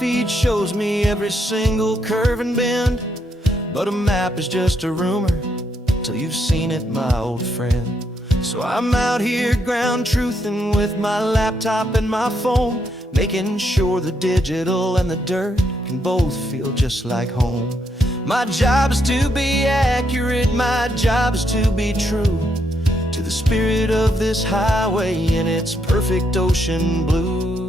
feed shows me every single curve and bend, but a map is just a rumor till you've seen it, my old friend. So I'm out here ground truthin' with my laptop and my phone, making sure the digital and the dirt can both feel just like home. My job is to be accurate, my job is to be true to the spirit of this highway in its perfect ocean blue.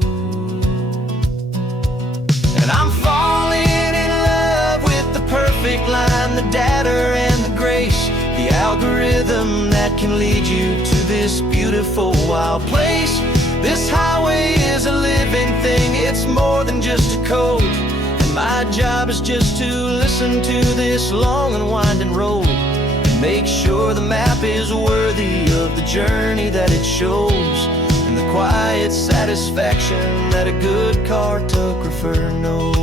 And I'm falling in love with the perfect line, the data and the grace, the algorithm that can lead you to this beautiful wild place. This highway is a living thing, it's more than just a code. And my job is just to listen to this long and winding road and make sure the map is worthy of the journey that it shows, and the quiet satisfaction that a good cartographer knows.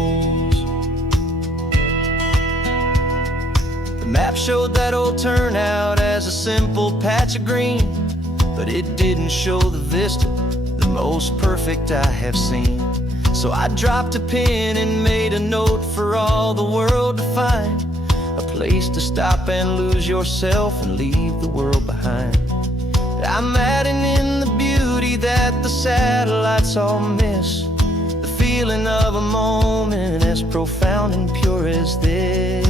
The map showed that old turnout as a simple patch of green, but it didn't show the vista, the most perfect I have seen. So I dropped a pin and made a note for all the world to find, a place to stop and lose yourself and leave the world behind. I'm adding in the beauty that the satellites all miss, the feeling of a moment as profound and pure as this.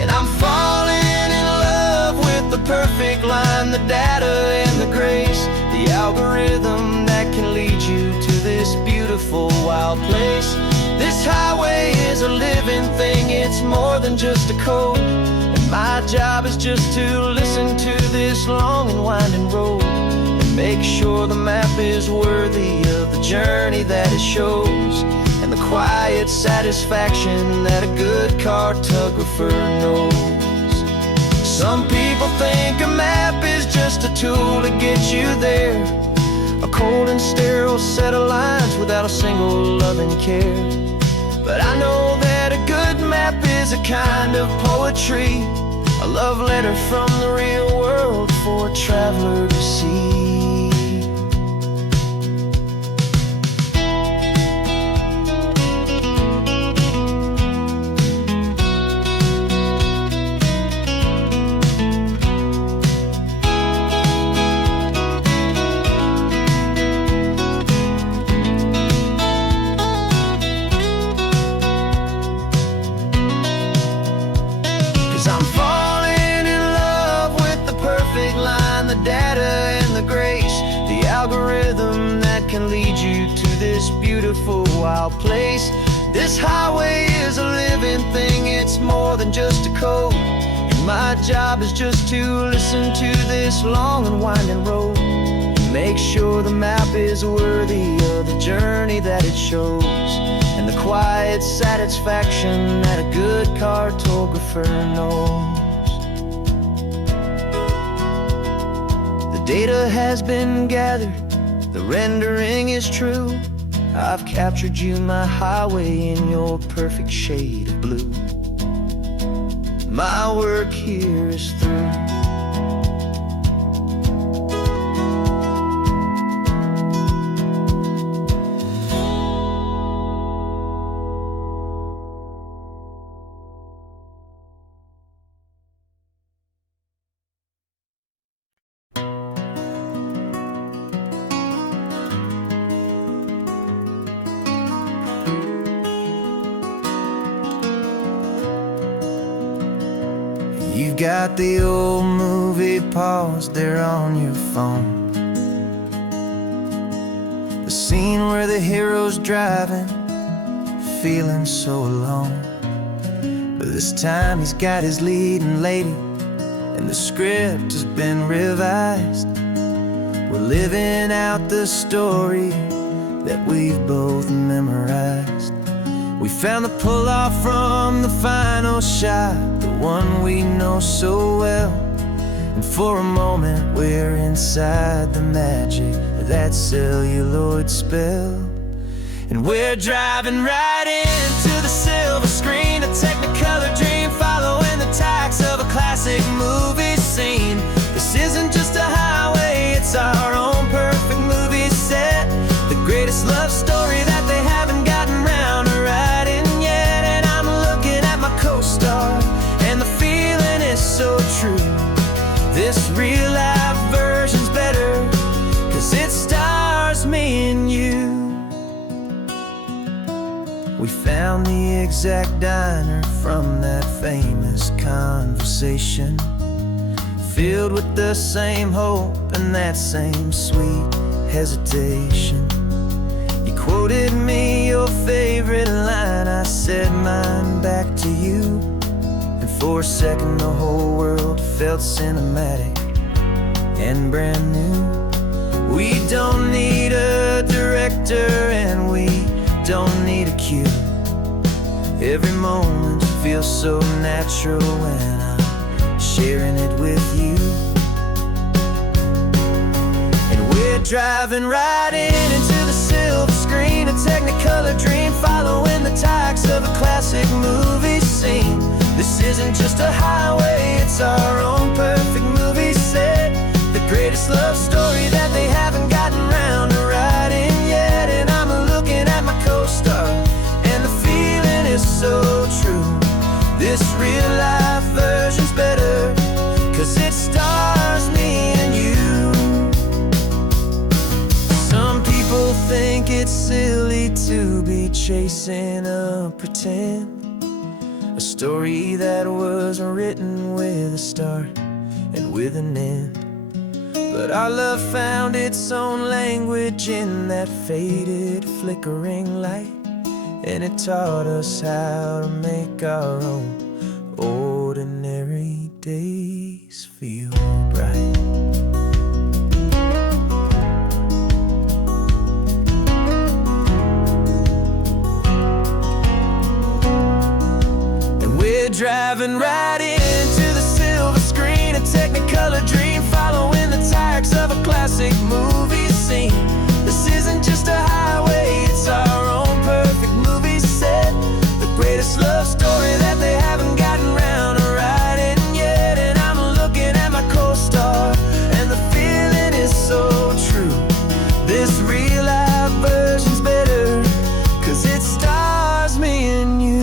And I'm falling in love with the perfect line, the data and the grace, the algorithm that can lead you to this beautiful wild place. This highway is a living thing, it's more than just a code. And my job is just to listen to this long and winding road and make sure the map is worthy of the journey that it shows, and the quiet satisfaction that a good cartographer knows. Some people think a map is just a tool to get you there, a cold and sterile set of lines without a single loving care. But I know that a good map is a kind of poetry, a love letter from the real world for a traveler to see. I'm falling in love with the perfect line, the data and the grace, the algorithm that can lead you to this beautiful wild place. This highway is a living thing, it's more than just a code. And my job is just to listen to this long and winding road and make sure the map is worthy of the journey that it shows, and the quiet satisfaction that a good cartographer knows. The data has been gathered, the rendering is true. I've captured you, my highway, in your perfect shade of blue. My work here is through. You got the old movie paused there on your phone, the scene where the hero's driving, feeling so alone. But this time he's got his leading lady, and the script has been revised. We're living out the story that we've both memorized. We found the pull-off from the final shot, the one we know so well. And for a moment we're inside the magic of that celluloid spell. And we're driving right into the silver screen, a Technicolor dream, following the tacks of a classic movie scene. This isn't just a highway, it's our own perfect movie set, the greatest love story that zigzag diner from that famous conversation, filled with the same hope and that same sweet hesitation. You quoted me your favorite line, I said mine back to you, and for a second the whole world felt cinematic and brand new. We don't need a director and we don't need a cue. Every moment feels so natural when I'm sharing it with you. And we're driving right into the silver screen, a technicolor dream, following the tacks of a classic movie scene. This isn't just a highway, it's our own perfect movie set, the greatest love story that they haven't gotten round to writing yet. And I'm looking at my co-star, and the feeling is so true. This real life version's better, 'cause it stars me and you. Some people think it's silly to be chasing a pretend, a story that was written with a start and with an end. But our love found its own language in that faded, flickering light, and it taught us how to make our own ordinary days feel bright. And we're driving right into the silver screen, a technicolor dream, following the tacks of a classic movie scene. This isn't just a highway, it's our own perfect movie set, the greatest love story that they haven't gotten round to writing yet. And I'm looking at my co-star, and the feeling is so true. This real life version's better, 'cause it stars me and you.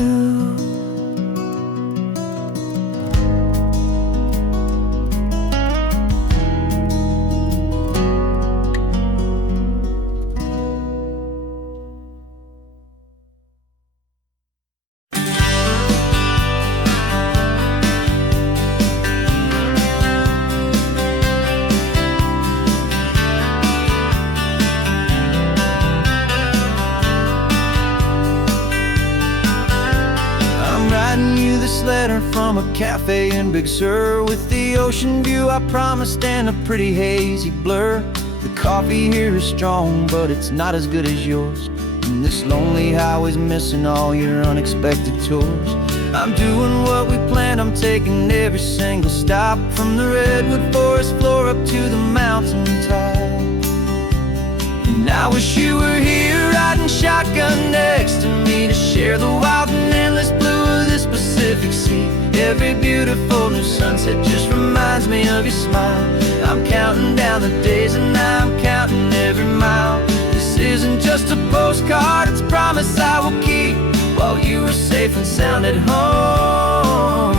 Letter from a cafe in Big Sur, with the ocean view I promised and a pretty hazy blur. The coffee here is strong, but it's not as good as yours, and this lonely highway's missing all your unexpected tours. I'm doing what we planned, I'm taking every single stop, from the redwood forest floor up to the mountain top. And I wish you were here, riding shotgun next to me, to share the wild and endless blue of this Pacific Sea. Every beautiful new sunset just reminds me of your smile. I'm counting down the days and I'm counting every mile. This isn't just a postcard, it's a promise I will keep, while you are safe and sound at home,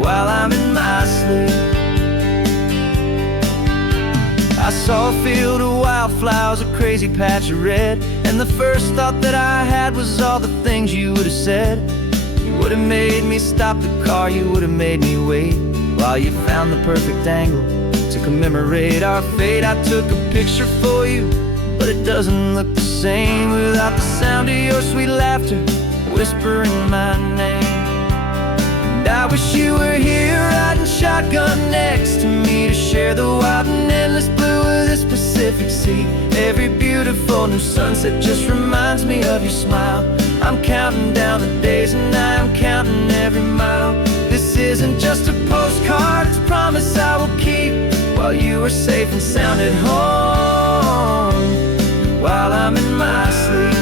while I'm in my sleep. I saw a field of wildflowers, a crazy patch of red, and the first thought that I had was all the things you would have said. You would have made me stop the car, you would have made me wait, while you found the perfect angle to commemorate our fate. I took a picture for you, but it doesn't look the same without the sound of your sweet laughter whispering my name. And I wish you were here, riding shotgun next to me, to share the wild and endless blue of this Pacific Sea. Every beautiful new sunset just reminds me of your smile. I'm counting down the days and I'm counting every mile. This isn't just a postcard, it's a promise I will keep, while you are safe and sound at home, while I'm in my sleep.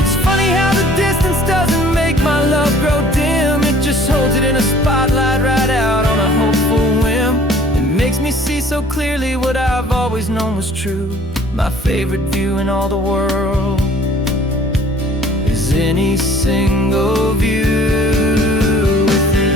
It's funny how the distance doesn't make my love grow dim, it just holds it in a spotlight right out on a hopeful whim. It makes me see so clearly what I've always known was true. My favorite view in all the world is any single view with you.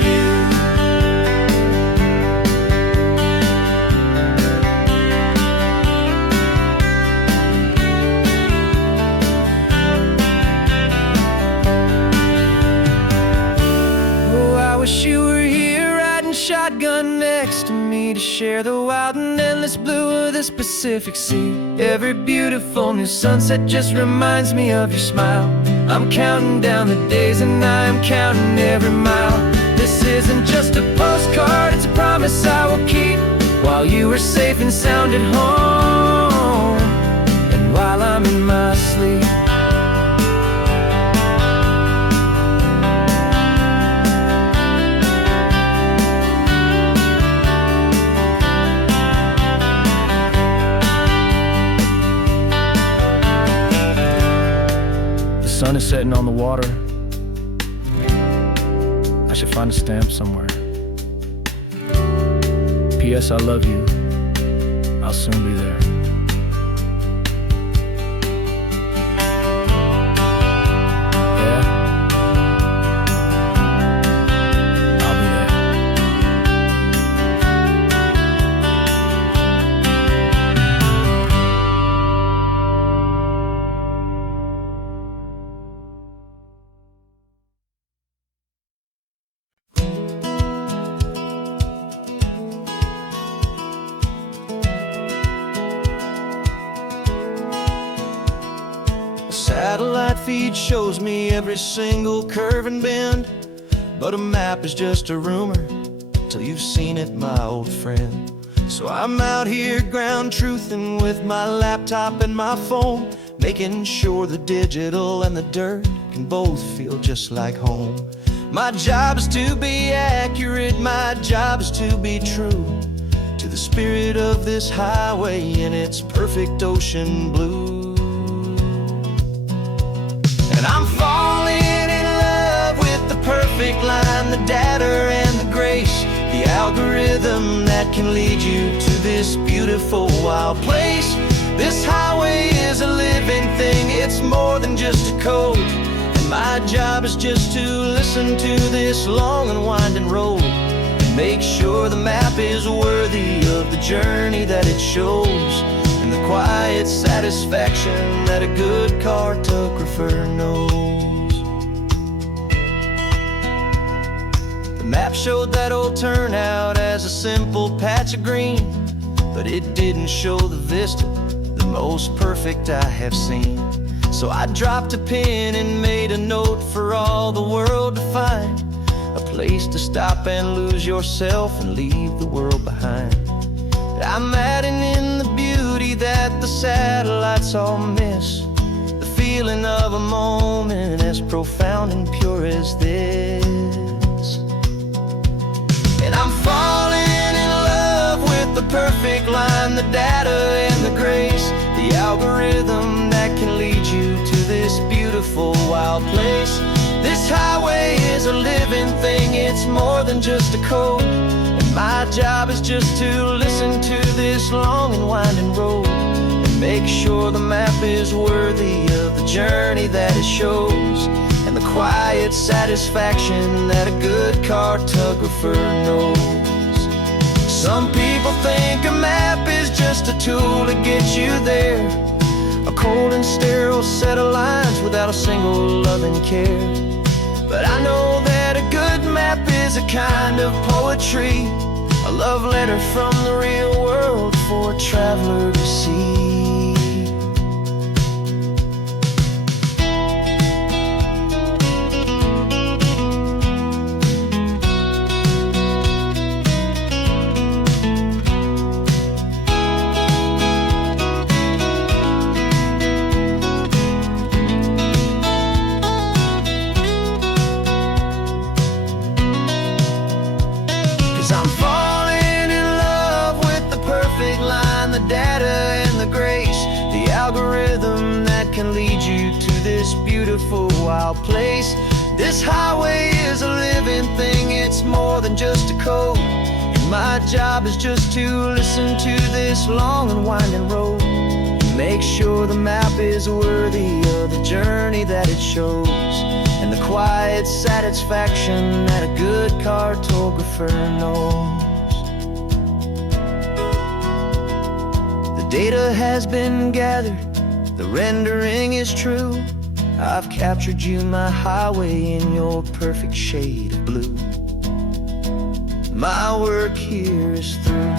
to share the wild and endless blue of this Pacific Sea. Every beautiful new sunset just reminds me of your smile. I'm counting down the days and I am counting every mile. This isn't just a postcard, it's a promise I will keep, while you are safe and sound at home, and while I'm in my sleep. The sun is setting on the water. I should find a stamp somewhere. P.S. I love you. I'll soon be there. Yeah? I'll be there. Satellite feed shows me every single curve and bend, but a map is just a rumor till you've seen it, my old friend. So I'm out here ground truthing with my laptop and my phone, making sure the digital and the dirt can both feel just like home. My job is to be accurate, my job is to be true to the spirit of this highway in its perfect ocean blue. And I'm falling in love with the perfect line, the data and the grace, the algorithm that can lead you to this beautiful wild place. This highway is a living thing, it's more than just a code, and my job is just to listen to this long and winding road and make sure the map is worthy of the journey that it shows, and the quiet satisfaction that a good cartographer knows. The map showed that old turnout as a simple patch of green, but it didn't show the vista, the most perfect I have seen. So I dropped a pin and made a note for all the world to find, a place to stop and lose yourself and leave the world behind. I'm adding in the beauty that the satellites all miss, the feeling of a moment as profound and pure as this. And I'm falling in love with the perfect line, the data and the grace, the algorithm that can lead you to this beautiful wild place. This highway is a living thing, it's more than just a code, and my job is just to listen to this long and winding road and make sure the map is worthy of the journey that it shows, and the quiet satisfaction that a good cartographer knows. Some people think a map is just a tool to get you there, a cold and sterile set of lines without a single loving care. But I know that a good map is a kind of poetry, a love letter from the real world for a traveler to see. 'Cause I'm falling in love with the perfect line, the data and the grace, the algorithm that can lead you to this beautiful wild place. This highway is a living thing, it's more than just a code, and my job is just to listen to this long and winding road and make sure the map is worthy of the journey that it shows, and the quiet satisfaction that a good cartographer knows. The data has been gathered, the rendering is true. I've captured you, my highway, in your perfect shade of blue. my work here is through.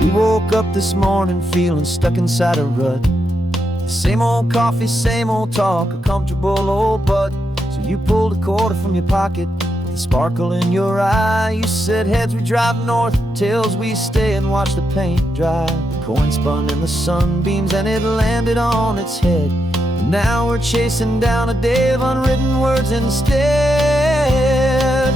We woke up this morning feeling stuck inside a rut. Same old coffee, same old talk, a comfortable old butt. So you pulled a quarter from your pocket with a sparkle in your eye. You said, heads we drive north, tails we stay and watch the paint dry. The coin spun in the sunbeams and it landed on its head. And now we're chasing down a day of unwritten words instead.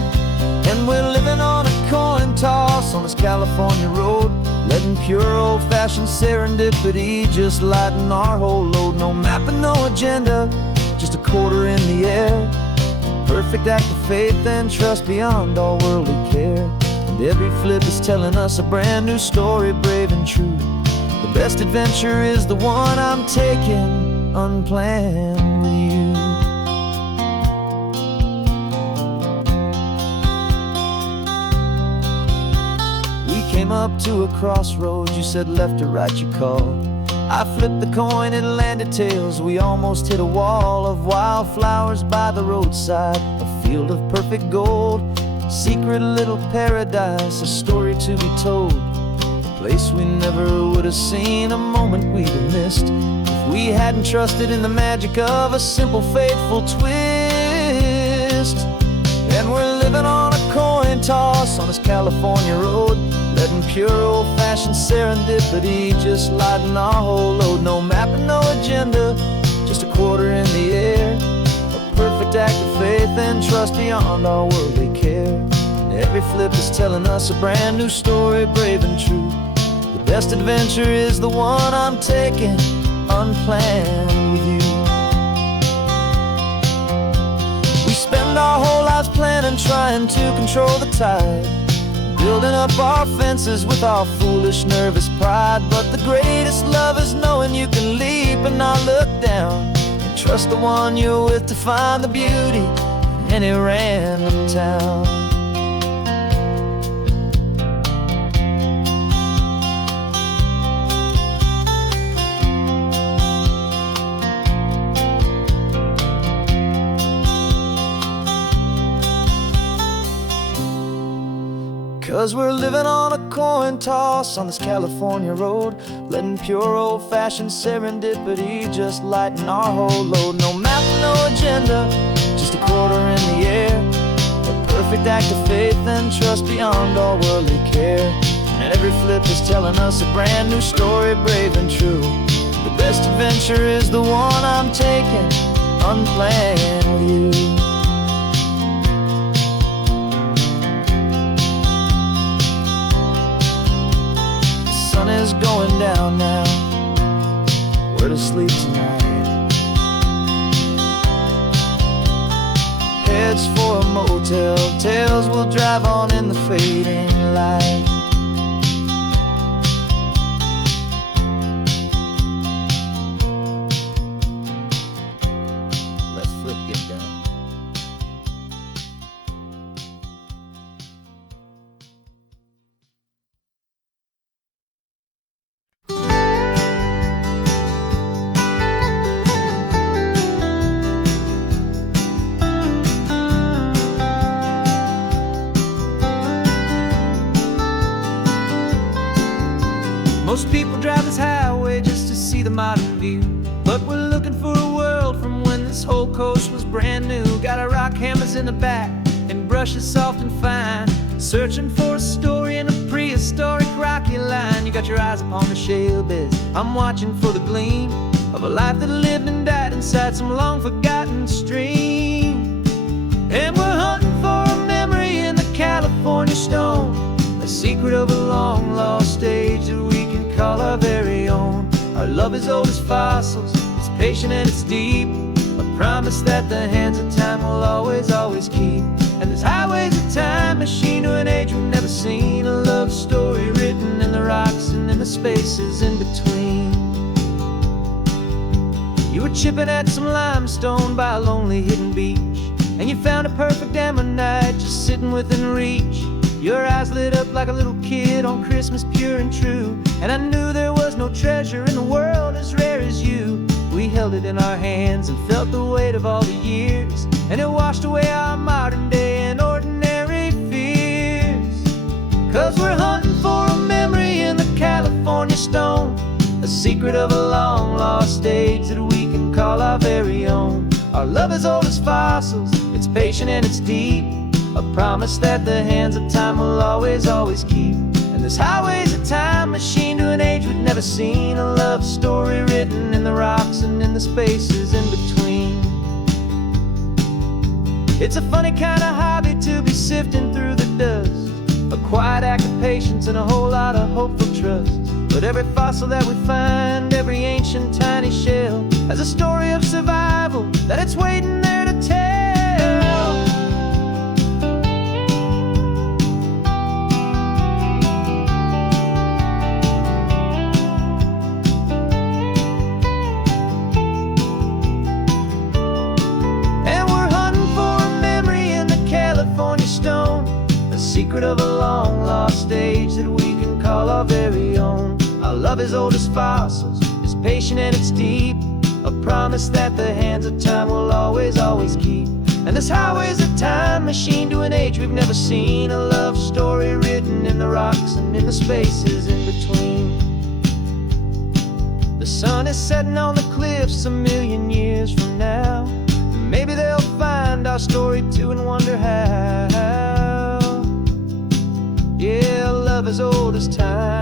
And we're living on a coin toss on this California road, letting pure old-fashioned serendipity just lighten our whole load. No map and no agenda, just a quarter in the air. Perfect act of faith and trust beyond all worldly care. And every flip is telling us a brand new story, brave and true. The best adventure is the one I'm taking, unplanned with you. Came up to a crossroads, you said left or right you called. I flipped the coin, it landed tails. We almost hit a wall of wildflowers by the roadside, a field of perfect gold, secret little paradise, a story to be told. A place we never would have seen, a moment we'd have missed if we hadn't trusted in the magic of a simple, faithful twist. And we're living on a coin toss on this California road, letting pure old-fashioned serendipity just lighten our whole load. No map and no agenda, just a quarter in the air. A perfect act of faith and trust beyond all worldly care. And every flip is telling us a brand new story, brave and true. The best adventure is the one I'm taking, unplanned with you. We spend our whole lives planning, trying to control the tide, building up our fences with our foolish, nervous pride. But the greatest love is knowing you can leap and not look down, and trust the one you're with to find the beauty in any random town. 'Cause we're living on a coin toss on this California road, letting pure old-fashioned serendipity just lighten our whole load. No map, no agenda, just a quarter in the air. A perfect act of faith and trust beyond all worldly care. And every flip is telling us a brand new story, brave and true. The best adventure is the one I'm taking, unplanned with you. The sun is going down now, we're to sleep tonight. Heads for a motel, tails will drive on in the fading light. Let's flip, get down. Most people drive this highway just to see the modern view, but we're looking for a world from when this whole coast was brand new. Got our rock hammers in the back and brushes soft and fine, searching for a story in a prehistoric rocky line. You got your eyes upon the shale beds, I'm watching for the gleam of a life that lived and died inside some long forgotten stream. And we're hunting for a memory in the California stone, a secret of a long lost age that we can call our very own. Our love is old as fossils, it's patient and it's deep, a promise that the hands of time will always, always keep. And this highway's a time machine to an age we've never seen. A love story written in the rocks and in the spaces in between. You were chipping at some limestone by a lonely hidden beach, and you found a perfect ammonite just sitting within reach. Your eyes lit up like a little kid on Christmas, pure and true. And I knew there was no treasure in the world as rare as you. We held it in our hands and felt the weight of all the years, and it washed away our modern day and ordinary fears. 'Cause we're hunting for a memory in the California stone, a secret of a long lost age that we can call our very own. Our love is old as fossils, it's patient and it's deep, a promise that the hands of time will always, always keep. And this highway's a time machine to an age we've never seen. A love story written in the rocks and in the spaces in between. It's a funny kind of hobby to be sifting through the dust, a quiet act of patience and a whole lot of hopeful trust. But every fossil that we find, every ancient tiny shell, has a story of survival that it's waiting there to tell. And we're hunting for a memory in the California stone, a secret of a long lost age that we can call our very own. Our love is old as fossils, it's patient and it's deep, a promise that the hands of time will always, always keep. And this highway's a time machine to an age we've never seen. A love story written in the rocks and in the spaces in between. The sun is setting on the cliffs a million years from now. Maybe they'll find our story too and wonder how. Yeah, love is old as time.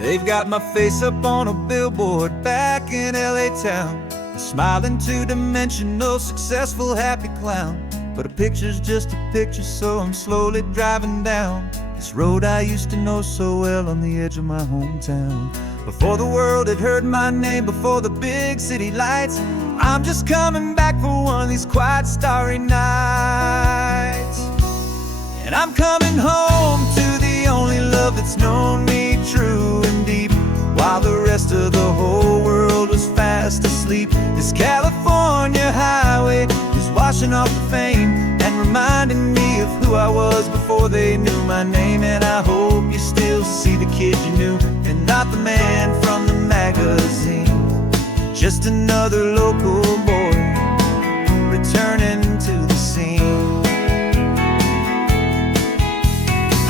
They've got my face up on a billboard back in LA town, a smiling two-dimensional, successful, happy clown. But a picture's just a picture, so I'm slowly driving down this road I used to know so well on the edge of my hometown. Before the world had heard my name, before the big city lights, I'm just coming back for one of these quiet, starry nights. And I'm coming home to the only love that's known me true and deep, while the rest of the whole world was fast asleep. This California highway is washing off the fame and reminding me of who I was before they knew my name. And I hope you still see the kid you knew and not the man from the magazine, just another local boy returning to the scene.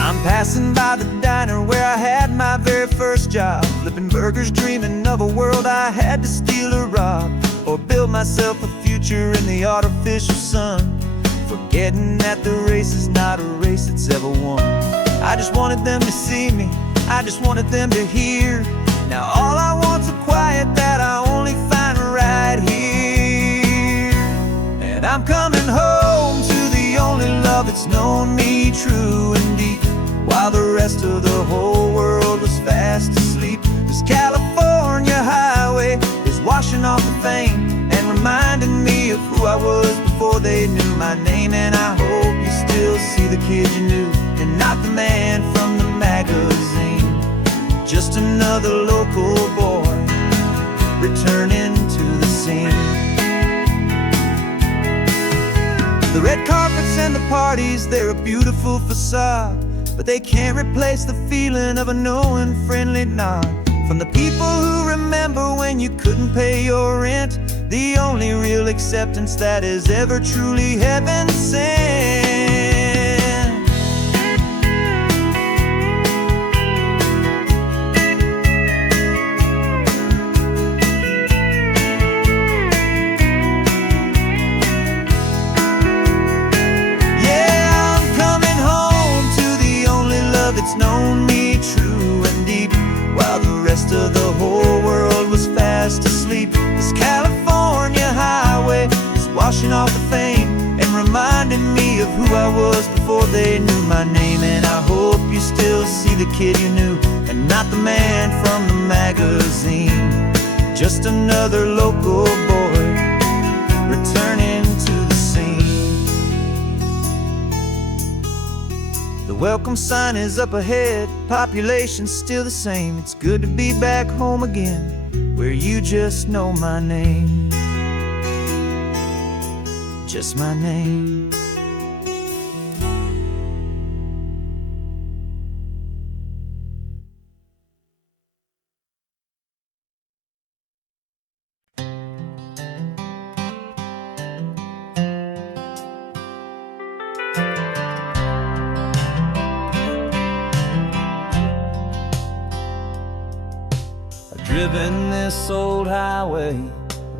I'm passing by the diner where I had my very first job, flipping burgers, dreaming of a world I had to steal or rob, or build myself a future in the artificial sun, forgetting that the race is not a race that's ever won. I just wanted them to see me, I just wanted them to hear. Now all I want's a quiet that I only find right here. And I'm coming home to the only love that's known me true and deep, while the rest of the whole world was fast asleep. This California highway is washing off the fame and reminding me of who I was before they knew my name. And I hope you still see the kid you knew and not the man from the magazine, just another local boy returning to the scene. The red carpets and the parties, they're a beautiful facade, but they can't replace the feeling of a knowing, friendly nod from the people who remember when you couldn't pay your rent, the only real acceptance that is ever truly heaven sent. kid you knew, and not the man from the magazine. Just another local boy returning to the scene. The welcome sign is up ahead, population's still the same. It's good to be back home again, where you just know my name. Just my name. I've driven this old highway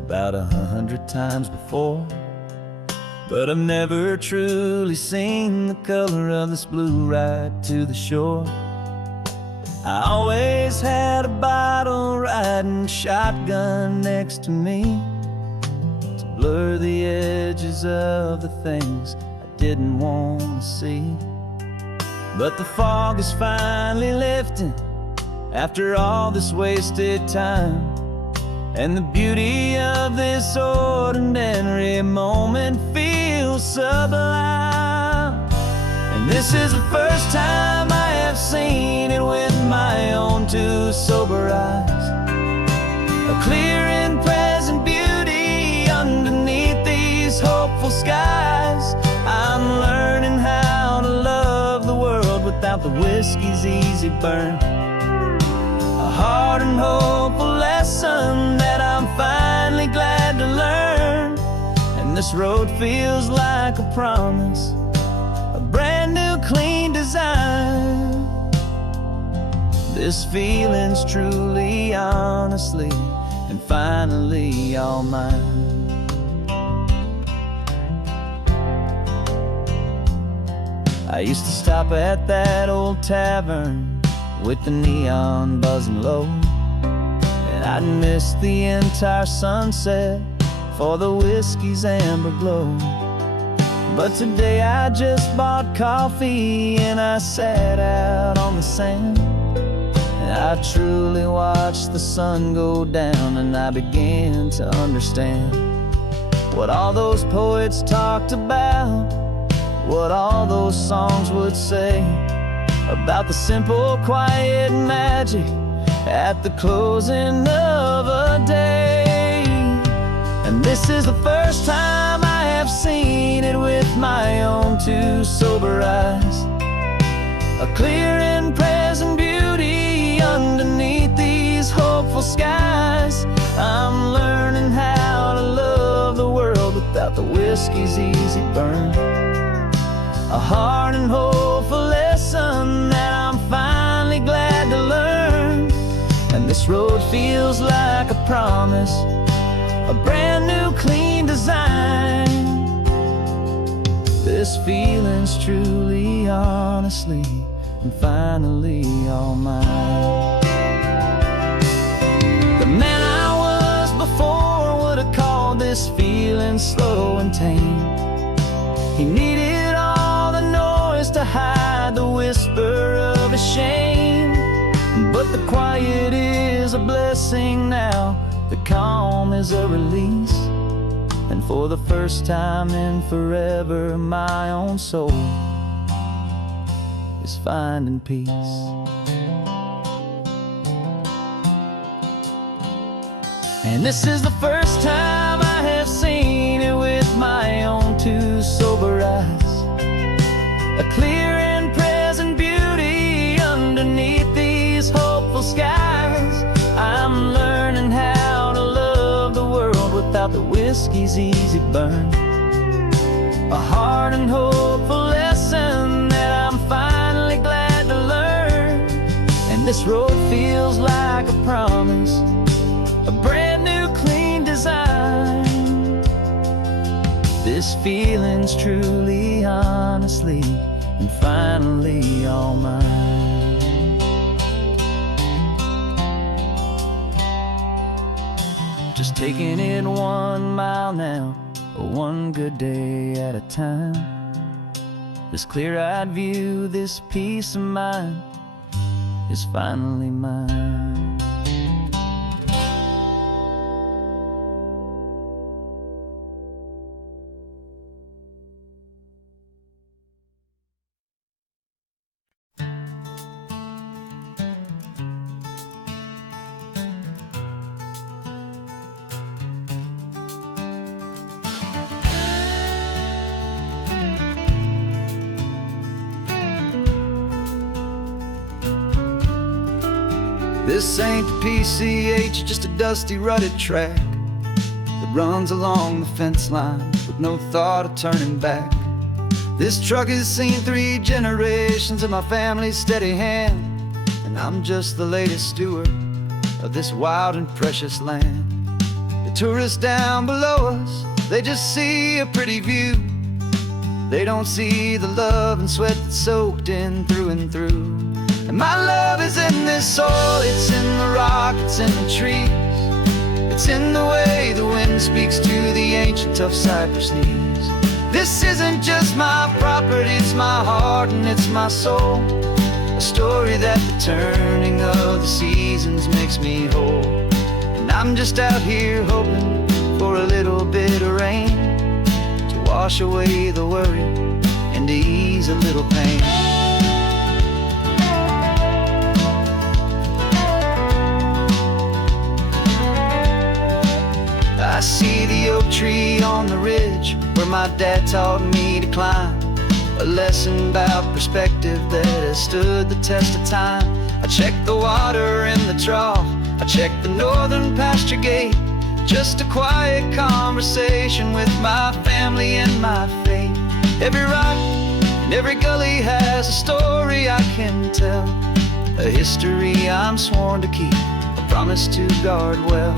about 100 times before, but I've never truly seen the color of this blue right to the shore. I always had a bottle riding shotgun next to me to blur the edges of the things I didn't want to see. But the fog is finally lifting after all this wasted time, and the beauty of this ordinary moment feels sublime. And this is the first time I have seen it with my own two sober eyes. A clear and present beauty underneath these hopeful skies. I'm learning how to love the world without the whiskey's easy burn. A hard and hopeful lesson that I'm finally glad to learn. And this road feels like a promise, a brand new clean design. This feeling's truly, honestly, and finally all mine. I used to stop at that old tavern with the neon buzzing low, and I'd miss the entire sunset for the whiskey's amber glow. But today I just bought coffee and I sat out on the sand, and I truly watched the sun go down, and I began to understand what all those poets talked about, what all those songs would say about the simple, quiet magic at the closing of a day. And this is the first time I have seen it with my own two sober eyes. A clear and present beauty underneath these hopeful skies. I'm learning how to love the world without the whiskey's easy burn. A hard and hopeful lesson that I'm finally glad to learn. And this road feels like a promise, a brand new clean design. This feeling's truly, honestly, and finally all mine. The man I was before would have called this feeling slow and tame. He needed all the noise to hide the whisper of his shame. But the quiet is a blessing now, the calm is a release. And for the first time in forever, my own soul is finding peace. And this is the first time I have seen it with my own two sober eyes. A clear and present beauty underneath these hopeful skies. I'm learning how to love the world without the whiskey's easy burn. A hard and hopeful lesson that I'm finally glad to learn. And this road feels like a promise, a brand new clean design. This feeling's truly, honestly, and finally all mine. Just taking it 1 mile now, one good day at a time. This clear-eyed view, this peace of mind, is finally mine. This ain't the PCH, just a dusty, rutted track that runs along the fence line with no thought of turning back. This truck has seen 3 generations of my family's steady hand, and I'm just the latest steward of this wild and precious land. The tourists down below us, they just see a pretty view. They don't see the love and sweat that's soaked in through and through. And my love is in this soil, it's in the rock, it's in the trees. It's in the way the wind speaks to the ancient tough cypress knees. This isn't just my property, it's my heart and it's my soul. A story that the turning of the seasons makes me whole. And I'm just out here hoping for a little bit of rain to wash away the worry and to ease a little pain. I see the oak tree on the ridge where my dad taught me to climb. A lesson about perspective that has stood the test of time. I check the water in the trough, I check the northern pasture gate. Just a quiet conversation with my family and my faith. Every rock and every gully has a story I can tell, a history I'm sworn to keep, a promise to guard well.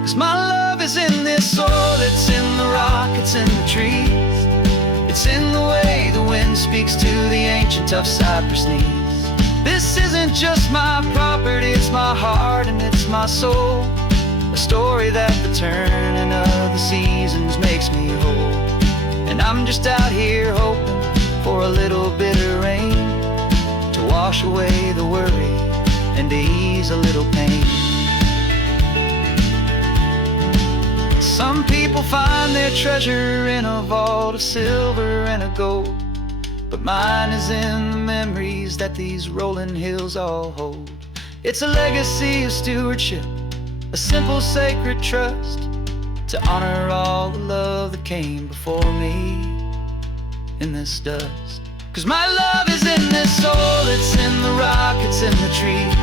'Cause my love is in this soil, it's in the rock, it's in the trees. It's in the way the wind speaks to the ancient tough cypress knees. This isn't just my property, it's my heart and it's my soul. A story that the turning of the seasons makes me whole. And I'm just out here hoping for a little bit of rain to wash away the worry and to ease a little pain. Some people find their treasure in a vault of silver and of gold, but mine is in the memories that these rolling hills all hold. It's a legacy of stewardship, a simple sacred trust, to honor all the love that came before me in this dust. 'Cause my love is in this soil, it's in the rock, it's in the trees.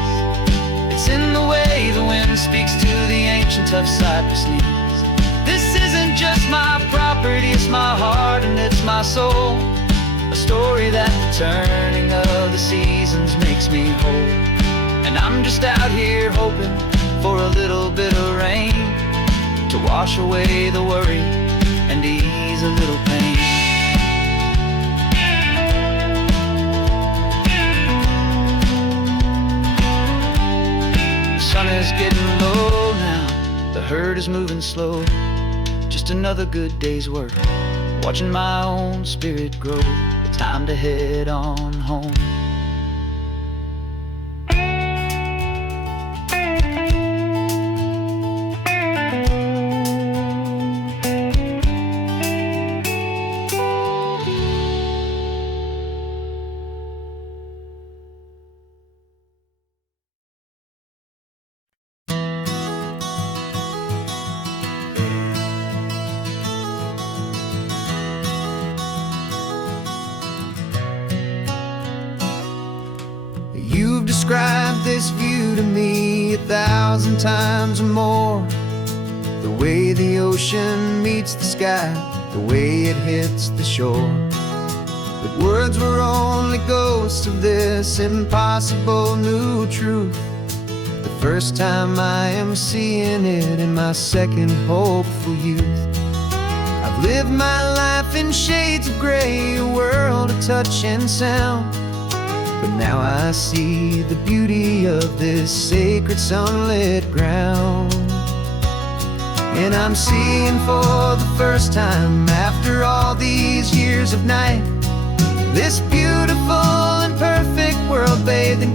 It's in the way the wind speaks to the ancient tough cypress knees. This isn't just my property, it's my heart and it's my soul. A story that the turning of the seasons makes me whole. And I'm just out here hoping for a little bit of rain to wash away the worry and ease a little pain. The sun is getting low now, the herd is moving slow. Just another good day's work, watching my own spirit grow. Time to head on home. You've described this view to me 1,000 times or more. The way the ocean meets the sky, the way it hits the shore. But words were only ghosts of this impossible new truth. The first time I am seeing it in my second hopeful youth. I've lived my life in shades of gray, a world of touch and sound. But now I see the beauty of this sacred sunlit ground. And I'm seeing for the first time, after all these years of night, this beautiful and perfect world bathed in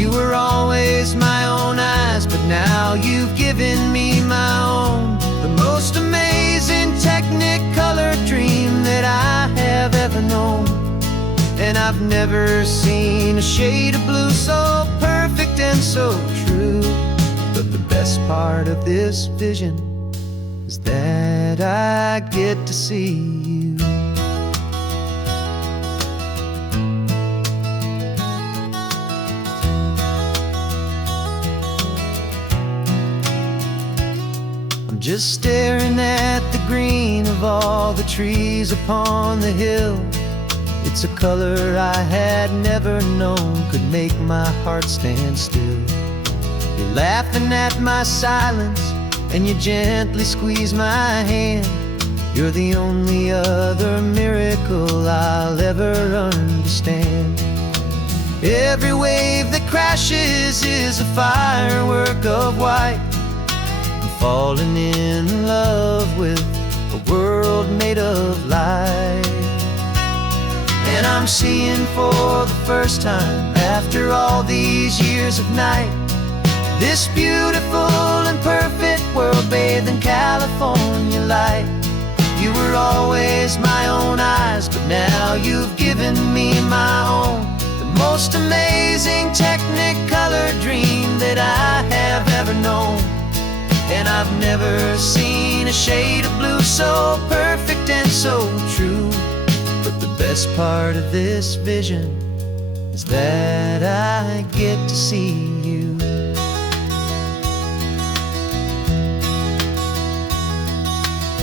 You were always my own eyes, but now you've given me my own. The most amazing Technicolor dream that I have ever known. And I've never seen a shade of blue so perfect and so true. But the best part of this vision is that I get to see you. I'm just staring at the green of all the trees upon the hill. It's a color I had never known could make my heart stand still. You're laughing at my silence, and you gently squeeze my hand. You're the only other miracle I'll ever understand. Every wave that crashes is a firework of white. I'm falling in love with a world made of light. And I'm seeing for the first time, after all these years of night, this beautiful and perfect world bathed in California light. You were always my own eyes, but now you've given me my own. The most amazing Technicolor dream that I have ever known. And I've never seen a shade of blue so perfect and so true. But the best part of this vision is that I get to see you.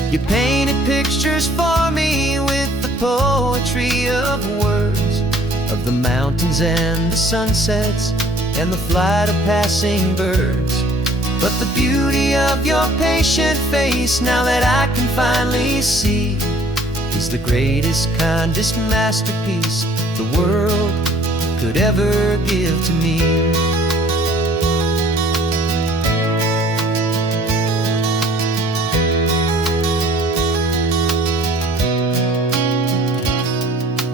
You painted pictures for me with the poetry of words, of the mountains and the sunsets and the flight of passing birds. But the beauty of your patient face, now that I can finally see, is the greatest, kindest masterpiece the world could ever give to me.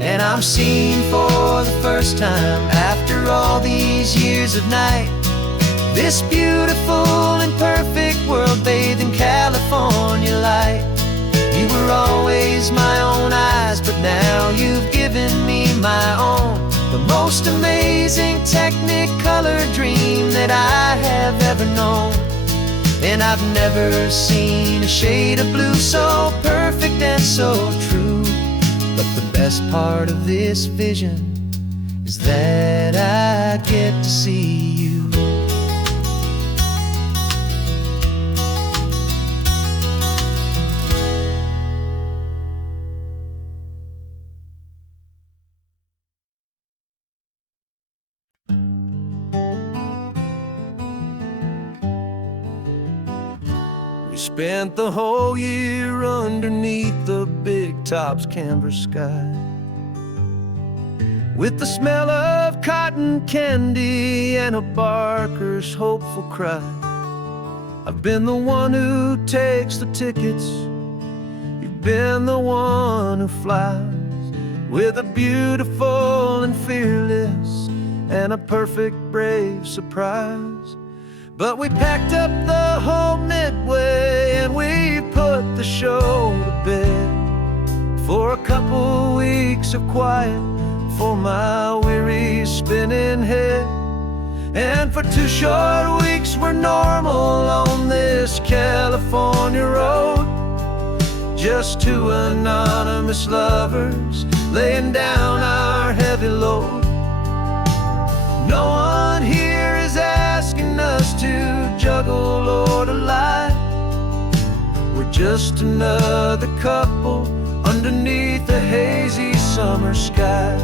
And I'm seeing for the first time, after all these years of night, this beautiful and perfect world bathed in California light. You were always my own eyes, but now you've given me my own. The most amazing Technicolor dream that I have ever known. And I've never seen a shade of blue so perfect and so true. But the best part of this vision is that I get to see you. We spent the whole year underneath the big top's canvas sky, with the smell of cotton candy and a barker's hopeful cry. I've been the one who takes the tickets, you've been the one who flies, with a beautiful and fearless and a perfect brave surprise. But we packed up the whole Midway and we put the show to bed, for a couple weeks of quiet for my weary spinning head. And for 2 short weeks we're normal on this California road, just 2 anonymous lovers laying down our heavy load. No one here is asking us to juggle or to lie. We're just another couple underneath a hazy summer sky.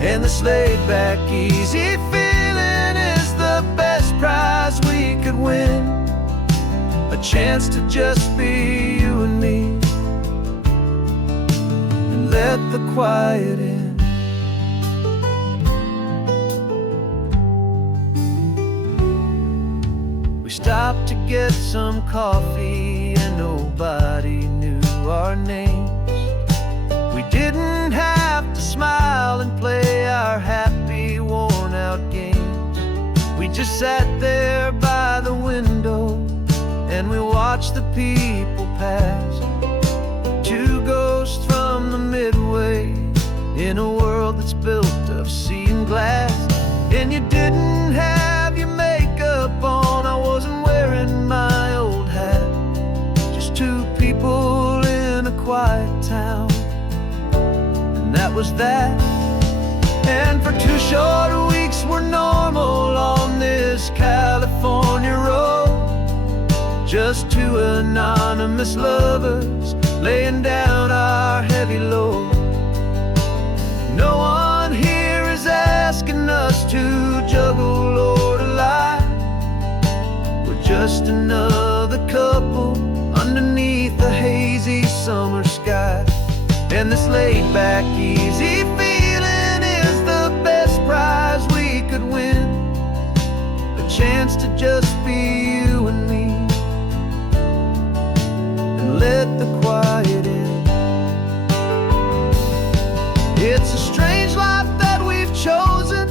And this laid-back, easy feeling is the best prize we could win, a chance to just be you and me, and let the quiet in. We stopped to get some coffee and nobody knew our names. We didn't have to smile and play our happy, worn-out games. just sat there by the window and we watched the people pass. Two ghosts from the Midway in a world that's built of sea and glass. And you didn't have your makeup on, I wasn't wearing my old hat. Just two people in a quiet town, and that was that. And for 2 short weeks we're normal on this California road. Just two anonymous lovers laying down our heavy load. No one here is asking us to juggle or to lie. We're just another couple underneath the hazy summer sky. And this laid back, easy feeling is the best prize we could win. A chance to just be you and me, and let the quiet in. It's a strange life that we've chosen,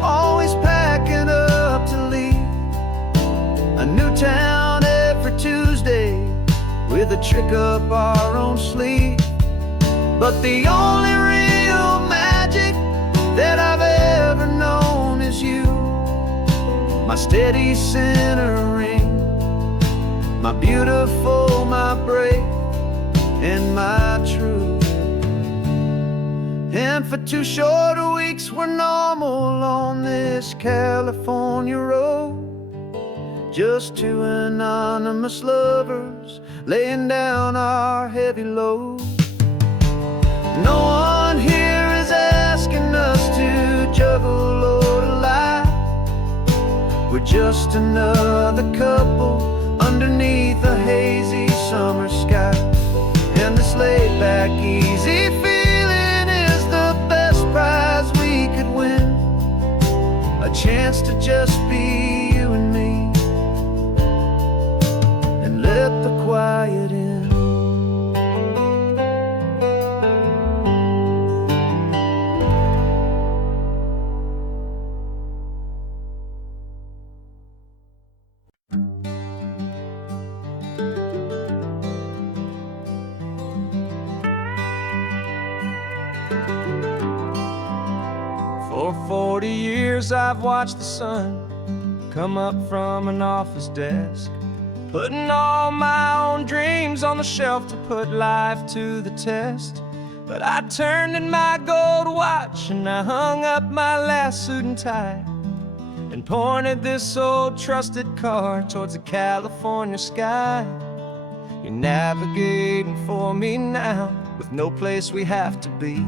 always packing up to leave. A new town every Tuesday with a trick up our own sleeve. But the only real magic that I've ever known is you, my steady centering, my beautiful, my brave, and my true. And for 2 short weeks we're normal on this California road. Just two anonymous lovers laying down our heavy load. No one here is asking us to juggle or to lie. We're just another couple underneath a hazy summer sky. And this laid back, easy feeling is the best prize we could win. A chance to just be you and me, and let the quiet in. For 40 years I've watched the sun come up from an office desk, putting all my own dreams on the shelf to put life to the test. But I turned in my gold watch and I hung up my last suit and tie, and pointed this old trusted car towards the California sky. You're navigating for me now with no place we have to be.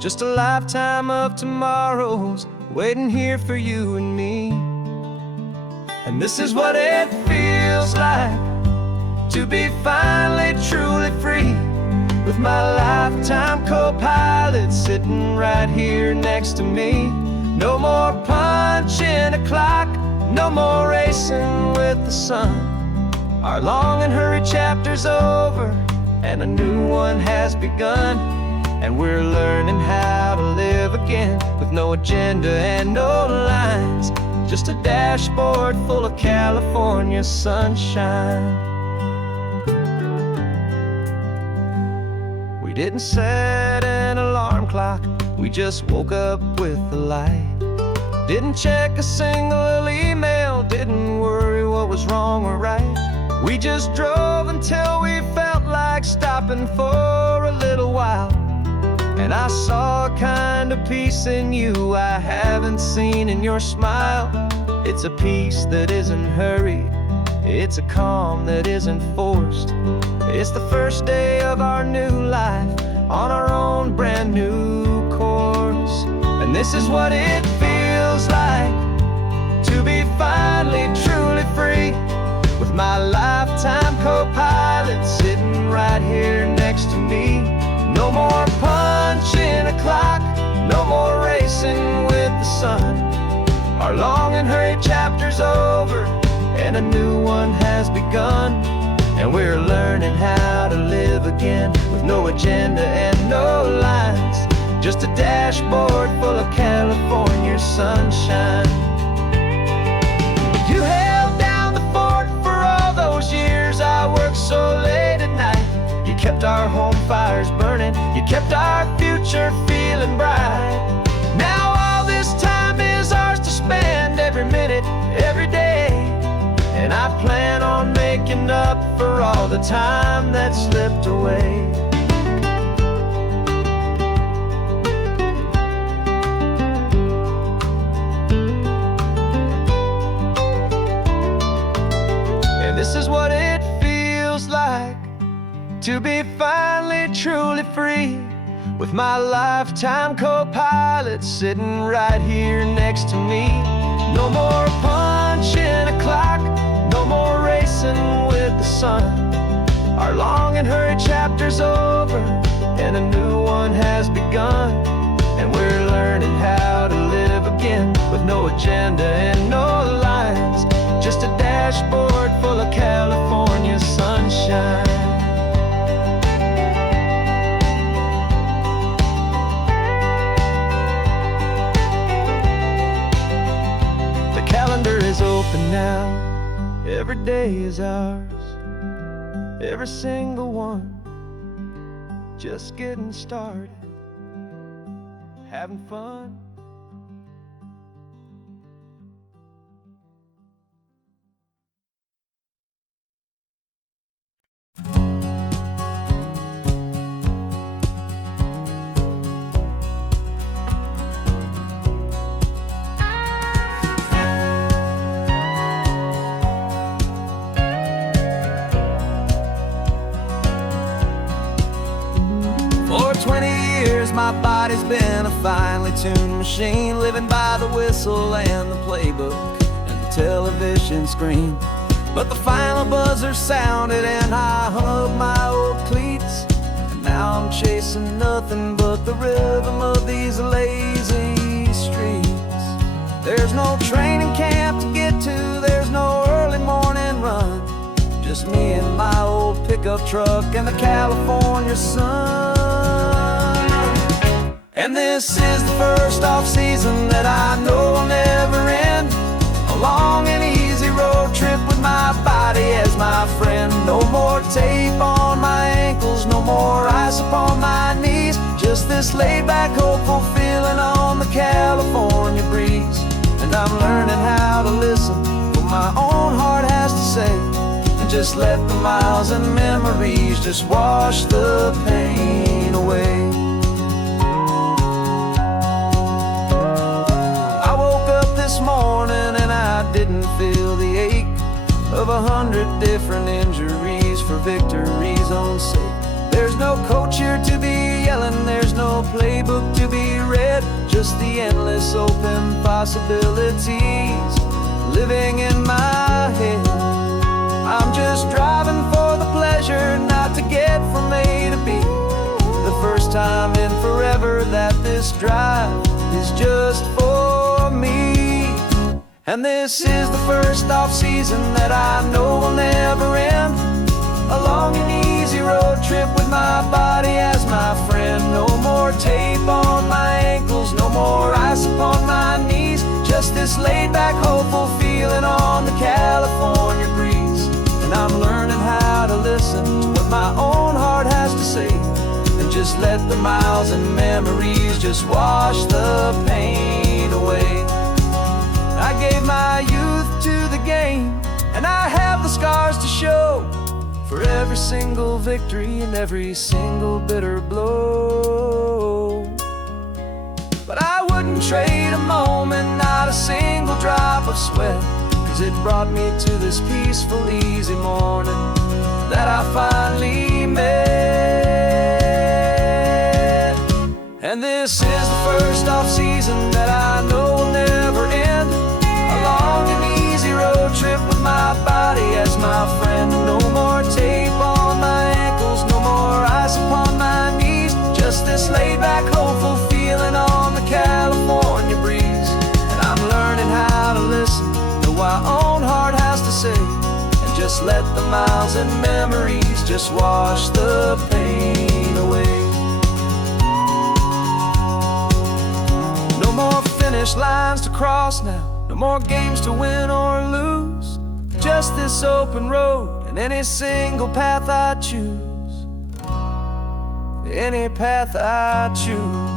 Just a lifetime of tomorrows waiting here for you and me. And this is what it feels like to be finally truly free, with my lifetime co-pilot sitting right here next to me. No more punching a clock, no more racing with the sun. Our long and hurried chapter's over and a new one has begun. And we're learning how to live again with no agenda and no lines. Just a dashboard full of California sunshine. We didn't set an alarm clock, we just woke up with the light. Didn't check a single email, didn't worry what was wrong or right. We just drove until we felt like stopping for a little while. And I saw a kind of peace in you I haven't seen in your smile. It's a peace that isn't hurried, it's a calm that isn't forced. It's the first day of our new life on our own brand new course. And this is what it feels like to be finally truly free, with my lifetime co-pilot sitting right here next to me. No more punching a clock, no more racing with the sun. Our long and hurried chapter's over and a new one has begun. And we're learning how to live again with no agenda and no lines. Just a dashboard full of California sunshine. You kept our future feeling bright. Now all this time is ours to spend, every minute, every day. And I plan on making up for all the time that slipped away. And this is what it feels like to be finally truly free, with my lifetime co-pilot sitting right here next to me. No more punching a clock, no more racing with the sun. Our long and hurried chapter's over, and a new one has begun. And we're learning how to live again, with no agenda and no lines, just a dashboard full of California sunshine. The calendar is open now, every day is ours, every single one, just getting started, having fun. For 20 years my body's been a finely tuned machine, living by the whistle and the playbook and the television screen. But the final buzzer sounded and I hung up my old cleats, and now I'm chasing nothing but the rhythm of these lazy streets. There's no training camp to get to, there's no early morning run, just me and my old pickup truck and the California sun. And this is the first off-season that I know will never end, a long and easy road trip with my body as my friend. No more tape on my ankles, no more ice upon my knees, just this laid-back, hopeful feeling on the California breeze. And I'm learning how to listen what my own heart has to say, and just let the miles and memories just wash the pain away. I woke up this morning and I didn't feel the ache of 100 different injuries for victory's own sake. There's no coach here to be yelling, there's no playbook to be read, just the endless open possibilities living in my head. I'm just driving for the pleasure, not to get from A to B. The first time in forever that this drive is just for me. And this is the first off-season that I know will never end, a long and easy road trip with my body as my friend. No more tape on my ankles, no more ice upon my knees, just this laid-back, hopeful feeling on the California breeze. And I'm learning how to listen to what my own heart has to say, and just let the miles and memories just wash the pain away. I gave my youth to the game, and I have the scars to show for every single victory and every single bitter blow. But I wouldn't trade a moment, not a single drop of sweat, 'cause it brought me to this peaceful, easy morning that I finally met. And this is the first off-season that I know will never end, a long and easy road trip with my body as my friend. No more tape on my ankles, no more ice upon my knees, just this laid-back, hopeful feeling on the California breeze. And I'm learning how to listen to what my own heart has to say, and just let the miles and memories just wash the pain away. No more finish lines to cross now, no more games to win or lose, just this open road and any single path I choose. any path I choose.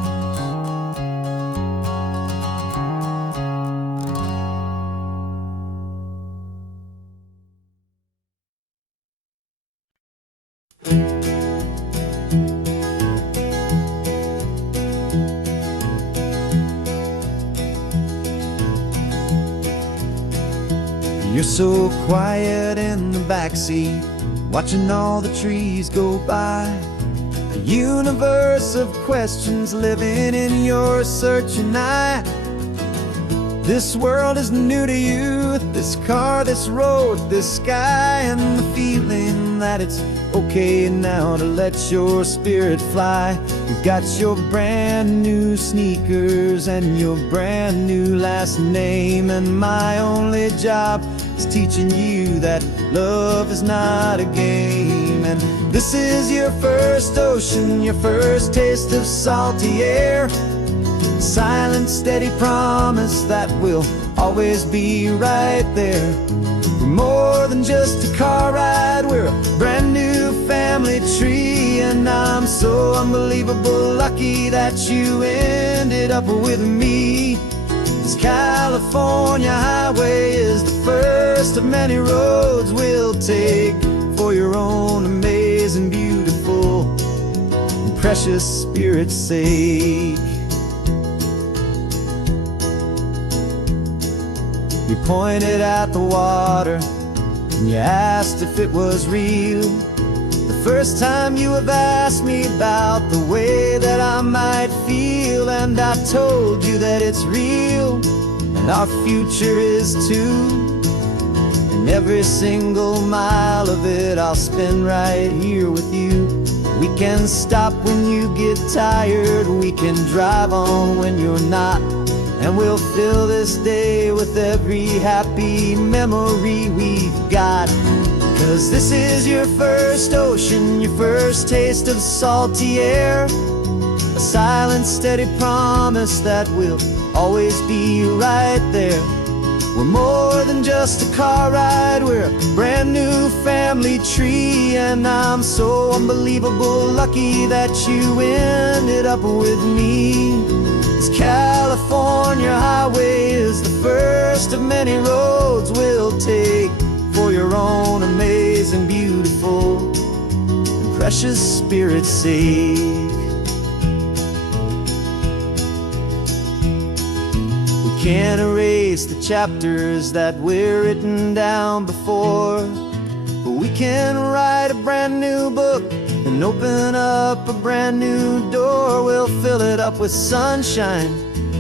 You're so quiet in the backseat, watching all the trees go by. A universe of questions living in your searching eye. This world is new to you, this car, this road, this sky, and the feeling that it's okay now to let your spirit fly. You've got your brand new sneakers and your brand new last name, and my only job is teaching you that love is not a game. And this is your first ocean, your first taste of salty air. Silent, steady promise that we'll always be right there. We're more than just a car ride, we're a brand new family tree. And I'm so unbelievable lucky that you ended up with me. This California highway is the first of many roads we'll take for your own amazing, beautiful, and precious spirit's sake. You pointed at the water and you asked if it was real. The first time you have asked me about the way that I might feel, and I told you that it's real and our future is too. And every single mile of it I'll spend right here with you. We can stop when you get tired, we can drive on when you're not, and we'll fill this day with every happy memory we've got. 'Cause this is your first ocean, your first taste of salty air. A silent, steady promise that we'll always be right there. We're more than just a car ride, we're a brand new family tree. And I'm so unbelievable lucky that you ended up with me. This California highway is the first of many roads we'll take for your own amazing, beautiful, and precious spirit's sake. We can't erase the chapters that were written down before, but we can write a brand new book and open up a brand new door. We'll fill it up with sunshine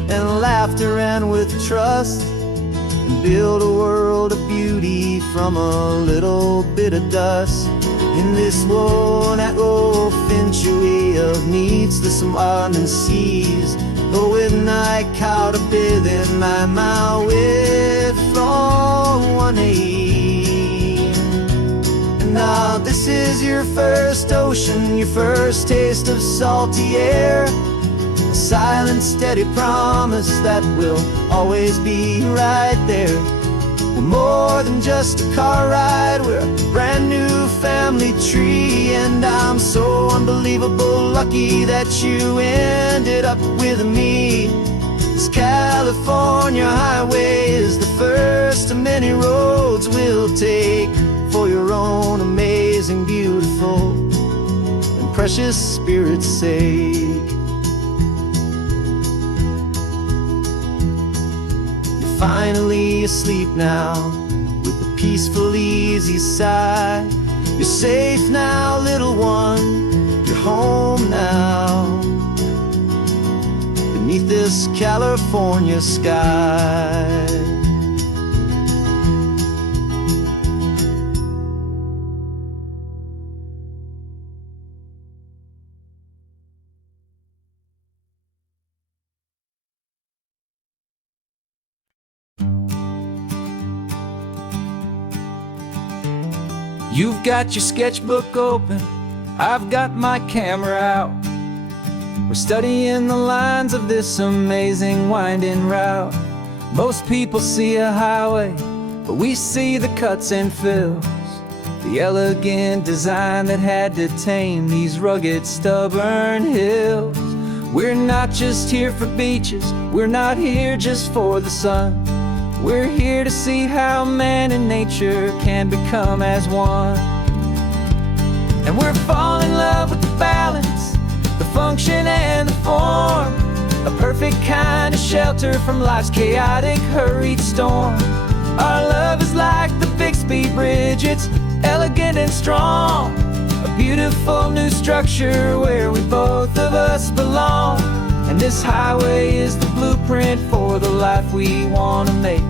and laughter and with trust, and build a world of beauty from a little bit of dust. In this world century of needs, the surrounding seas, but with night caught a bit in my mouth with from one aim. And now this is your first ocean, your first taste of salty air. A silent, steady promise that we'll always be right there. We're more than just a car ride, we're a brand new family tree. And I'm so unbelievable lucky that you ended up with me. This California highway is the first of many roads we'll take for your own amazing, beautiful, and precious spirit's sake. Finally asleep now, with a peaceful, easy sigh. You're safe now, little one, you're home now, beneath this California sky. You've got your sketchbook open, I've got my camera out. We're studying the lines of this amazing winding route. Most people see a highway, but we see the cuts and fills. the elegant design that had to tame these rugged, stubborn hills. We're not just here for beaches, we're not here just for the sun. We're here to see how man and nature can become as one. And we're falling in love with the balance, the function and the form, a perfect kind of shelter from life's chaotic, hurried storm. Our love is like the Bixby Bridge, it's elegant and strong, a beautiful new structure where we both of us belong. And this highway is the blueprint for the life we want to make.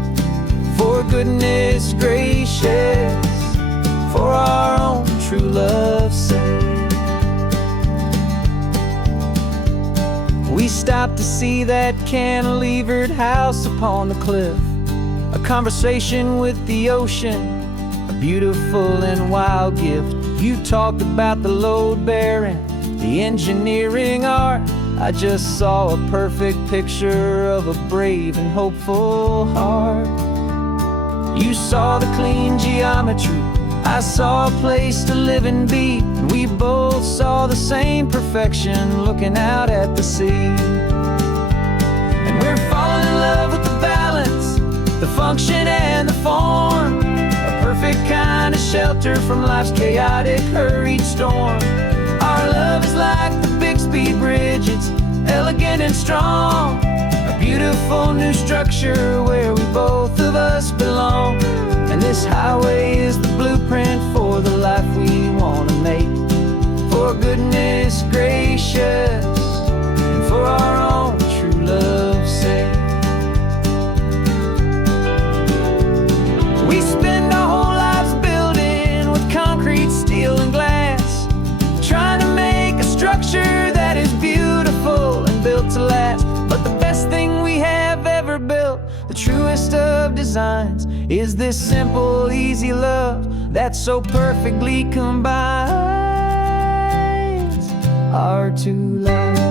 For goodness gracious, for our own true love's sake. We stopped to see that cantilevered house upon the cliff, a conversation with the ocean, a beautiful and wild gift. You talked about the load bearing, the engineering art. I just saw a perfect picture of a brave and hopeful heart. You saw the clean geometry, I saw a place to live and be, and we both saw the same perfection looking out at the sea. And we're falling in love with the balance, the function and the form, a perfect kind of shelter from life's chaotic, hurried storm. Our love is like the Bixby Bridge, it's elegant and strong, a beautiful new structure where we both of us belong. And this highway is the blueprint for the life we want to make. For goodness gracious, and for our own true love's sake. We spend our whole lives building with concrete, steel, and glass, trying to make a structure that is beautiful and built to last. But the best thing we have ever built, the truest of designs, is this simple, easy love that so perfectly combines our two lives.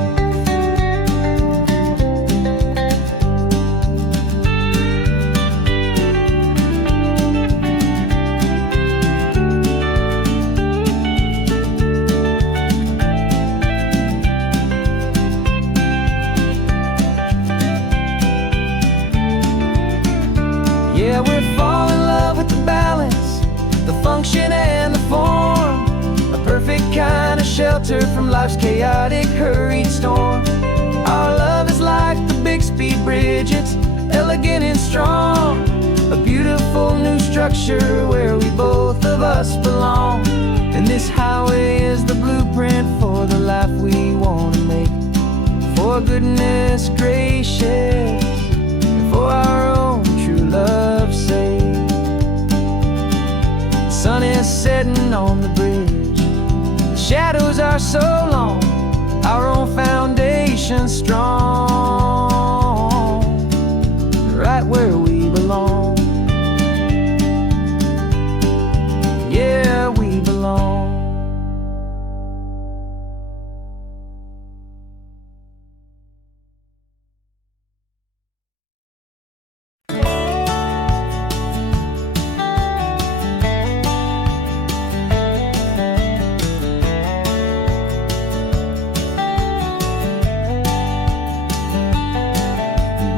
Yeah, we're falling in love with the balance, the function and the form, a perfect kind of shelter from life's chaotic, hurried storm. Our love is like the Bixby Bridge, it's elegant and strong, a beautiful new structure where we both of us belong. And this highway is the blueprint for the life we want to make. For goodness gracious, for our own true love's sake. The sun is setting on the bridge, the shadows are so long, our own foundation strong, right where we belong. Yeah, we belong.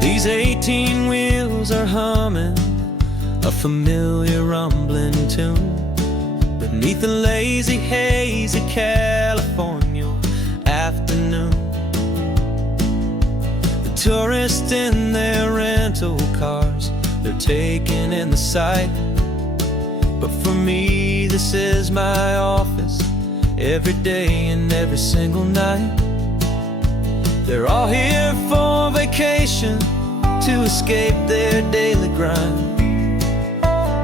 These 18 wheels are humming a familiar rumbling tune beneath the lazy, hazy California afternoon. The tourists in their rental cars, they're taking in the sight. But for me, this is my office, every day and every single night. They're all here for vacation, to escape their daily grind.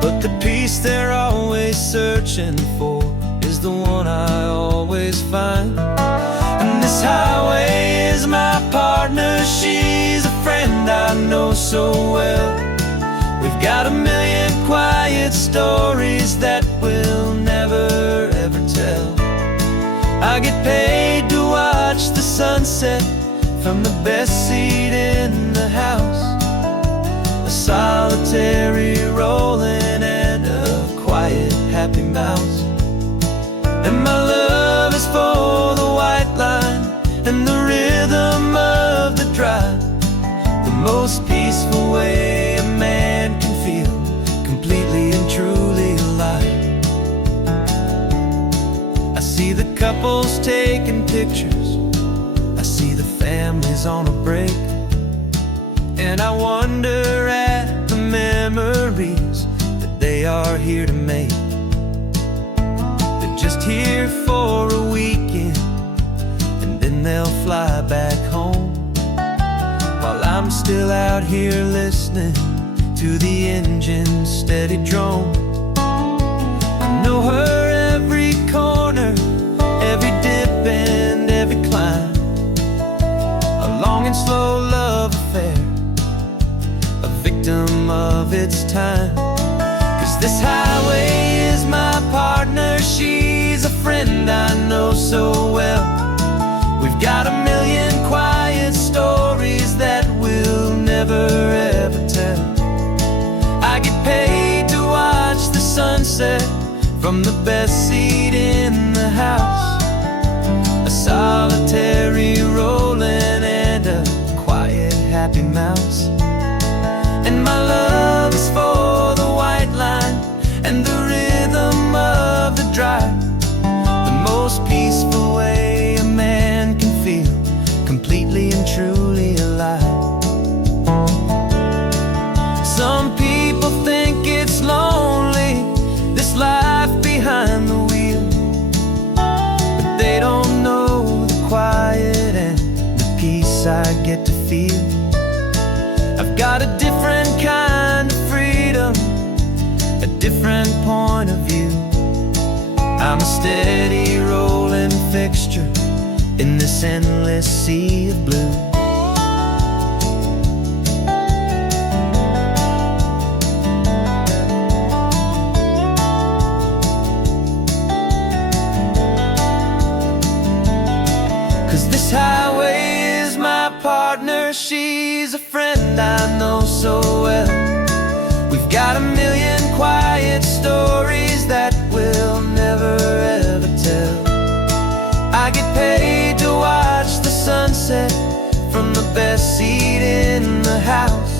But the peace they're always searching for is the one I always find. And this highway is my partner, she's a friend I know so well. We've got a million quiet stories that we'll never ever tell. I get paid to watch the sunset from the best seat in the house, a solitary rolling and a quiet house. happy mouse. And my love is for the white line and the rhythm of the drive, the most peaceful way a man can feel completely and truly alive. I see the couples taking pictures, I see the families on a break, and I wonder at the memories that they are here to make. They're just here for a weekend, and then they'll fly back home, while I'm still out here listening to the engine's steady drone. I know her every corner, every dip and every climb, a long and slow love affair, a victim of its time. 'Cause this highway is my partner, she's a friend I know so well. We've got a million quiet stories that we'll never ever tell. I get paid to watch the sunset from the best seat in the house, a solitary rolling and a quiet happy mouse. And my love is for the white line and the rhythm of the drive, the most peaceful way a man can feel completely and truly alive. Some people think it's lonely, this life behind the wheel, but they don't know the quiet and the peace I get to feel. I've got a different kind of freedom, a different point of view. I'm a steady rolling fixture in this endless sea of blue. 'Cause this highway is my partner, she's a friend I know so well. We've got a million quiet stories that we'll never ever tell. I get paid to watch the sunset from the best seat in the house,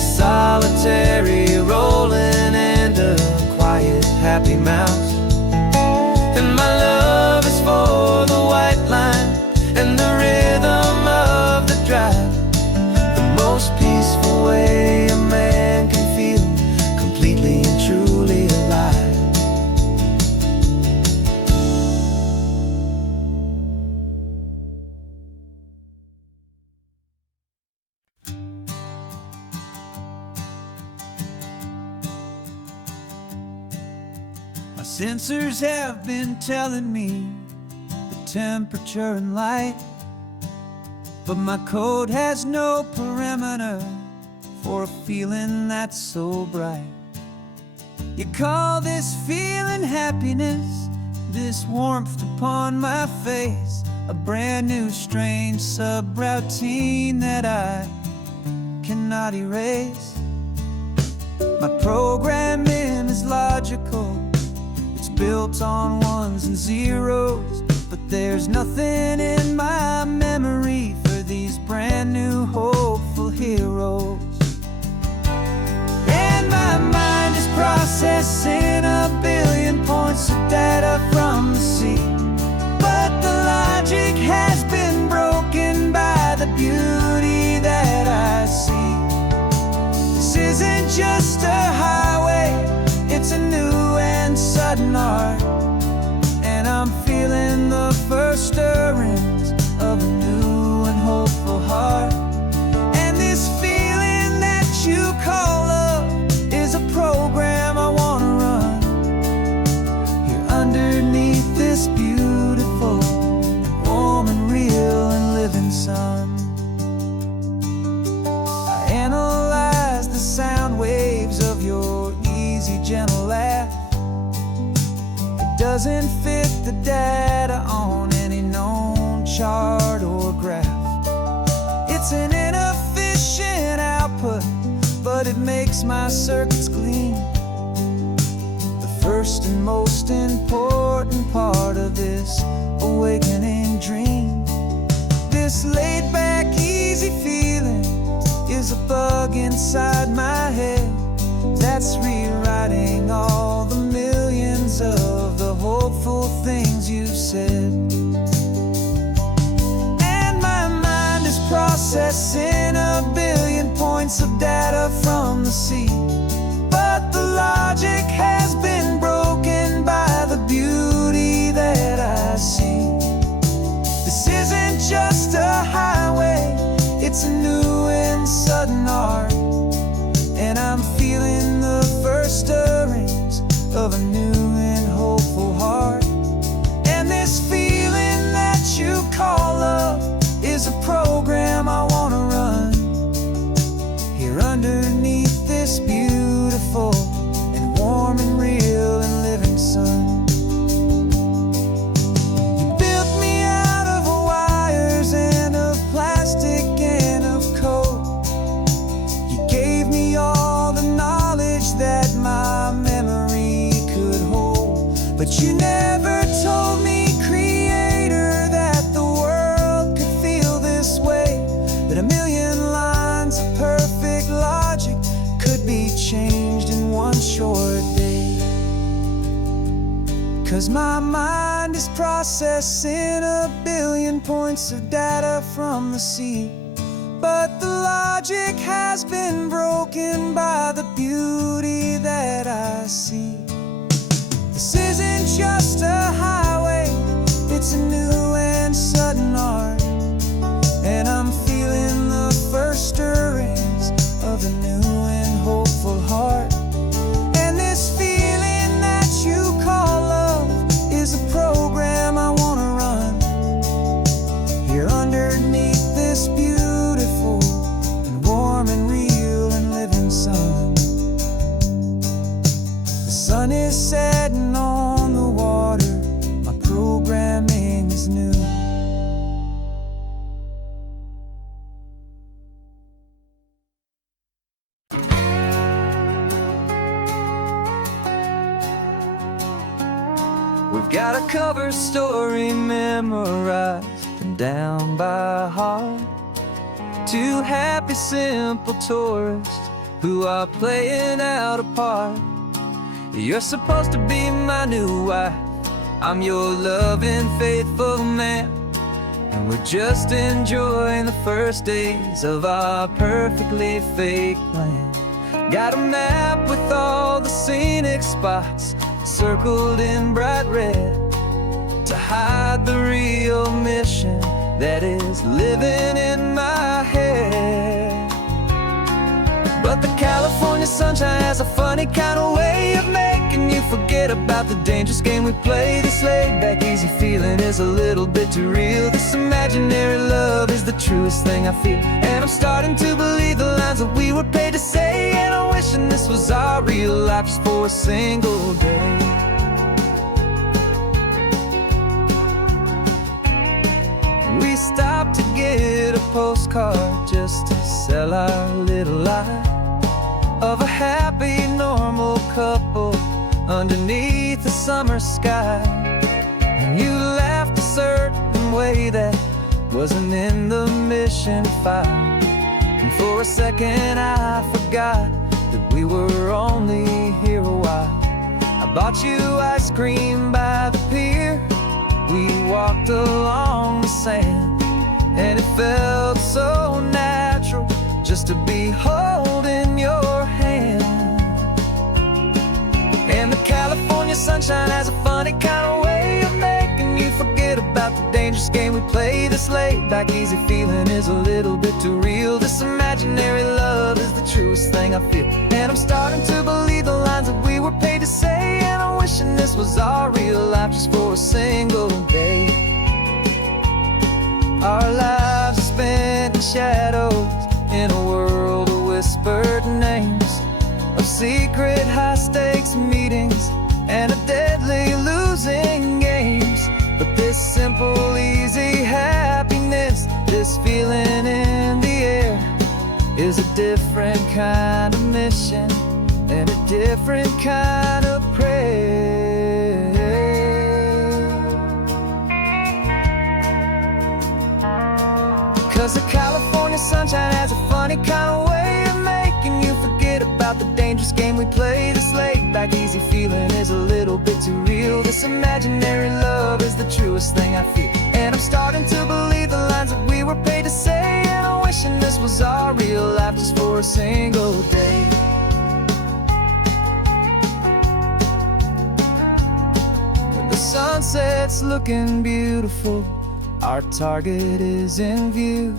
a solitary rolling and a quiet happy mouse. And my love is for the white line and the rhythm of the drive, the most peaceful way a man can feel completely and truly alive. My sensors have been telling me the temperature and light, but my code has no perimeter for a feeling that's so bright. You call this feeling happiness, this warmth upon my face, a brand new strange subroutine that I cannot erase. My programming is logical, it's built on ones and zeros, but there's nothing in my memory for these brand new hopeful heroes. And my mind is processing a billion points of data from the sea, but the logic has been broken by the beauty that I see. This isn't just a highway, it's a new and sudden art, and I'm feeling the first stirrings of a new and hopeful heart. And this feeling that you call love is a program I wanna run here underneath this beautiful and warm and real and living sun. I analyze the sound waves of your easy, gentle laugh. It doesn't fit the data on any known chart or graph. It's an inefficient output, but it makes my circuits gleam. The first this laid-back, easy feeling is a bug inside my head that's rewriting all the millions of the hopeful things you've said. And my mind is processing a billion points of data from the sea, but the logic has been broken by the beauty that I see. This isn't just a highway, it's a new and sudden art, and I'm feeling the first stirrings of a new and hopeful heart. And this feeling that you call love is a program I wanna run here underneath this beautiful and warm and real and living sun. You built me out of wires and of plastic and of code. You gave me all the knowledge that my memory could hold, but you never told me, Creator, that the world could feel this way, that a million lines of perfect logic could be changed in one short day. 'Cause my mind is processing a billion points of data from the sea, but the logic has been broken by the beauty that I see. This isn't just a highway, it's a new and sudden art, and I'm feeling the first stirrings of a new and hopeful heart. And this feeling that you call love is a program I wanna run here underneath this beautiful and warm and real and living sun. The sun is setting on the water, my programming is new. We've got a cover story memorized and down by heart. Two happy, simple tourists who are playing out a part. You're supposed to be my new wife, I'm your loving, faithful man, and we're just enjoying the first days of our perfectly fake plan. Got a map with all the scenic spots circled in bright red to hide the real mission that is living in my head. But the California sunshine has a funny kind of way of making you forget about the dangerous game we play. This laid-back, easy feeling is a little bit too real. This imaginary love is the truest thing I feel, and I'm starting to believe the lines that we were paid to say. And I'm wishing this was our real life just for a single day. We stopped to get a postcard just to sell our little lie of a happy, normal couple underneath the summer sky. And you laughed a certain way that wasn't in the mission file, and for a second I forgot that we were only here a while. I bought you ice cream by the pier, we walked along the sand, and it felt so natural just to be holding your hand. And the California sunshine has a funny kind of way of making you forget about the dangerous game we play. This laid-back, easy feeling is a little bit too real. This imaginary love is the truest thing I feel, and I'm starting to believe the lines that we were paid to say. And I'm wishing this was our real life just for a single day. Our lives are spent in shadows in a world of whispered names, of secret high-stakes meetings and of deadly losing games. But this simple, easy happiness, this feeling in the air, is a different kind of mission and a different kind of prayer. 'Cause the California sunshine has a funny kind of way of making you forget about the dangerous game we play. This laid back easy feeling is a little bit too real. This imaginary love is the truest thing I feel. And I'm starting to believe the lines that we were paid to say. And I'm wishing this was our real life just for a single day. When the sunset's looking beautiful, our target is in view.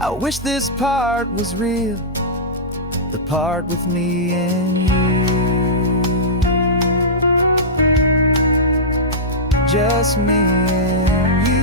I wish this part was real, the part with me and you. Just me and you.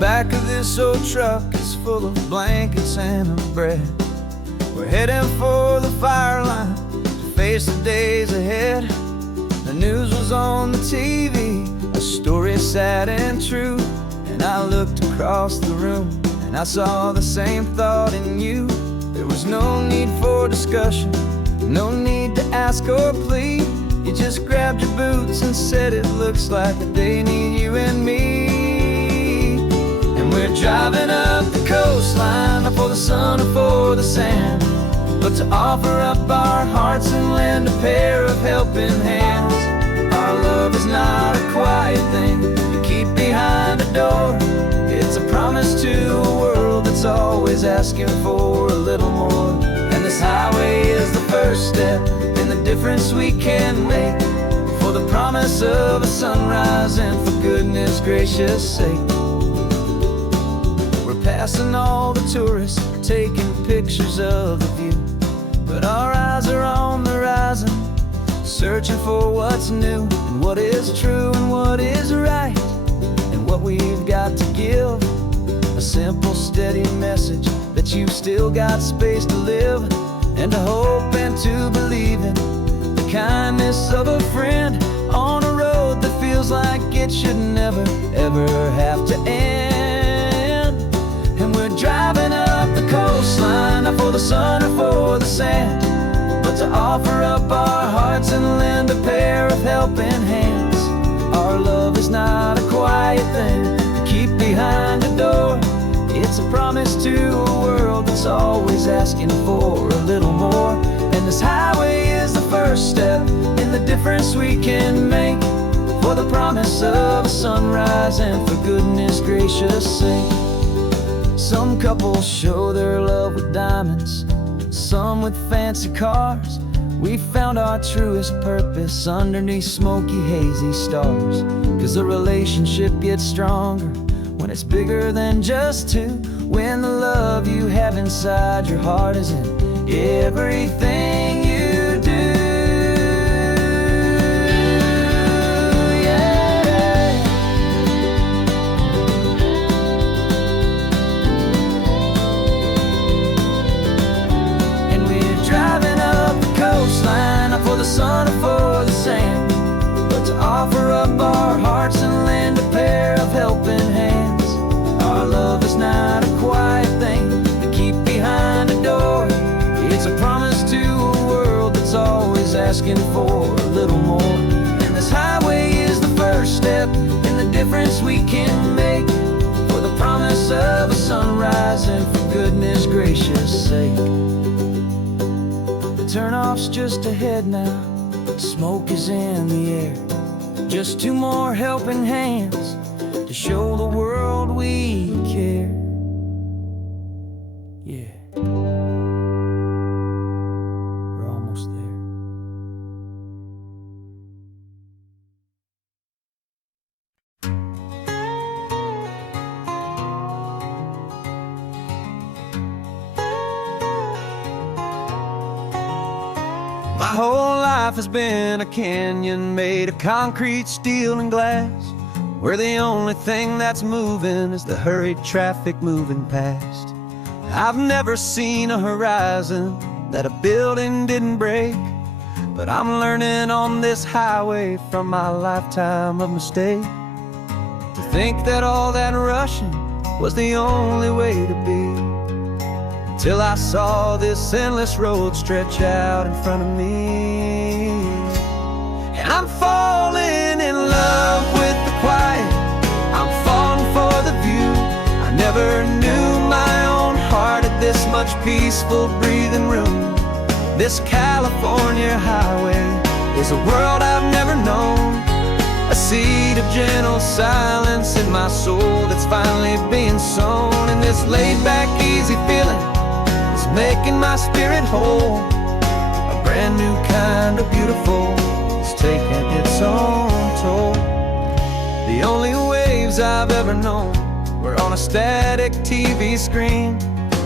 Back of this old truck is full of blankets and a bread. We're heading for the fire line to face the days ahead. The news was on the TV, a story sad and true. And I looked across the room and I saw the same thought in you. There was no need for discussion, no need to ask or plead. You just grabbed your boots and said it looks like the day need you and me. We're driving up the coastline, not for the sun or for the sand, but to offer up our hearts and lend a pair of helping hands. Our love is not a quiet thing you keep behind a door. It's a promise to a world that's always asking for a little more. And this highway is the first step in the difference we can make, for the promise of a sunrise and for goodness gracious sake. Passing all the tourists, taking pictures of the view, but our eyes are on the horizon, searching for what's new and what is true and what is right, and what we've got to give. A simple, steady message that you've still got space to live, and to hope and to believe in the kindness of a friend on a road that feels like it should never, ever have to end. Driving up the coastline, not for the sun or for the sand, but to offer up our hearts and lend a pair of helping hands. Our love is not a quiet thing to keep behind a door. It's a promise to a world that's always asking for a little more. And this highway is the first step in the difference we can make, for the promise of a sunrise and for goodness gracious sake. Some couples show their love with diamonds, some with fancy cars. We found our truest purpose underneath smoky, hazy stars. 'Cause the relationship gets stronger when it's bigger than just two, when the love you have inside your heart is in everything you do. Not for the sun or for the sand, but to offer up our hearts and lend a pair of helping hands. Our love is not a quiet thing to keep behind a door. It's a promise to a world that's always asking for a little more. And this highway is the first step in the difference we can make, for the promise of a sunrise and for goodness gracious sake. Turnoff's just ahead now, smoke is in the air. Just two more helping hands to show the world we care. Yeah, we're almost there. My whole life has been a canyon made of concrete, steel, and glass. where the only thing that's moving is the hurried traffic moving past. I've never seen a horizon that a building didn't break, but I'm learning on this highway from my lifetime of mistake to think that all that rushing was the only way to be, till I saw this endless road stretch out in front of me. And I'm falling in love with the quiet, I'm falling for the view. I never knew my own heart had this much peaceful breathing room. This California highway is a world I've never known, a seed of gentle silence in my soul that's finally being sown. And this laid-back, easy feeling is making my spirit whole. A brand new kind of beautiful is taking its own toll. The only waves I've ever known were on a static TV screen.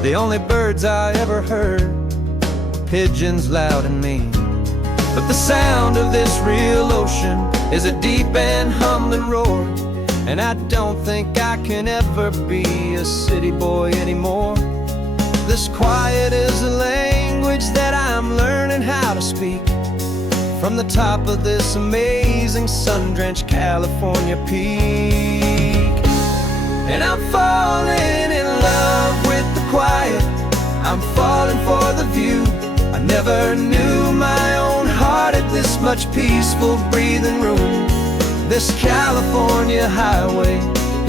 The only birds I ever heard were pigeons loud and mean. But the sound of this real ocean is a deep and humbling roar, and I don't think I can ever be a city boy anymore. This quiet is a language that I'm learning how to speak from the top of this amazing sun-drenched California peak. And I'm falling in love with the quiet, I'm falling for the view. I never knew my own heart had this much peaceful breathing room. This California highway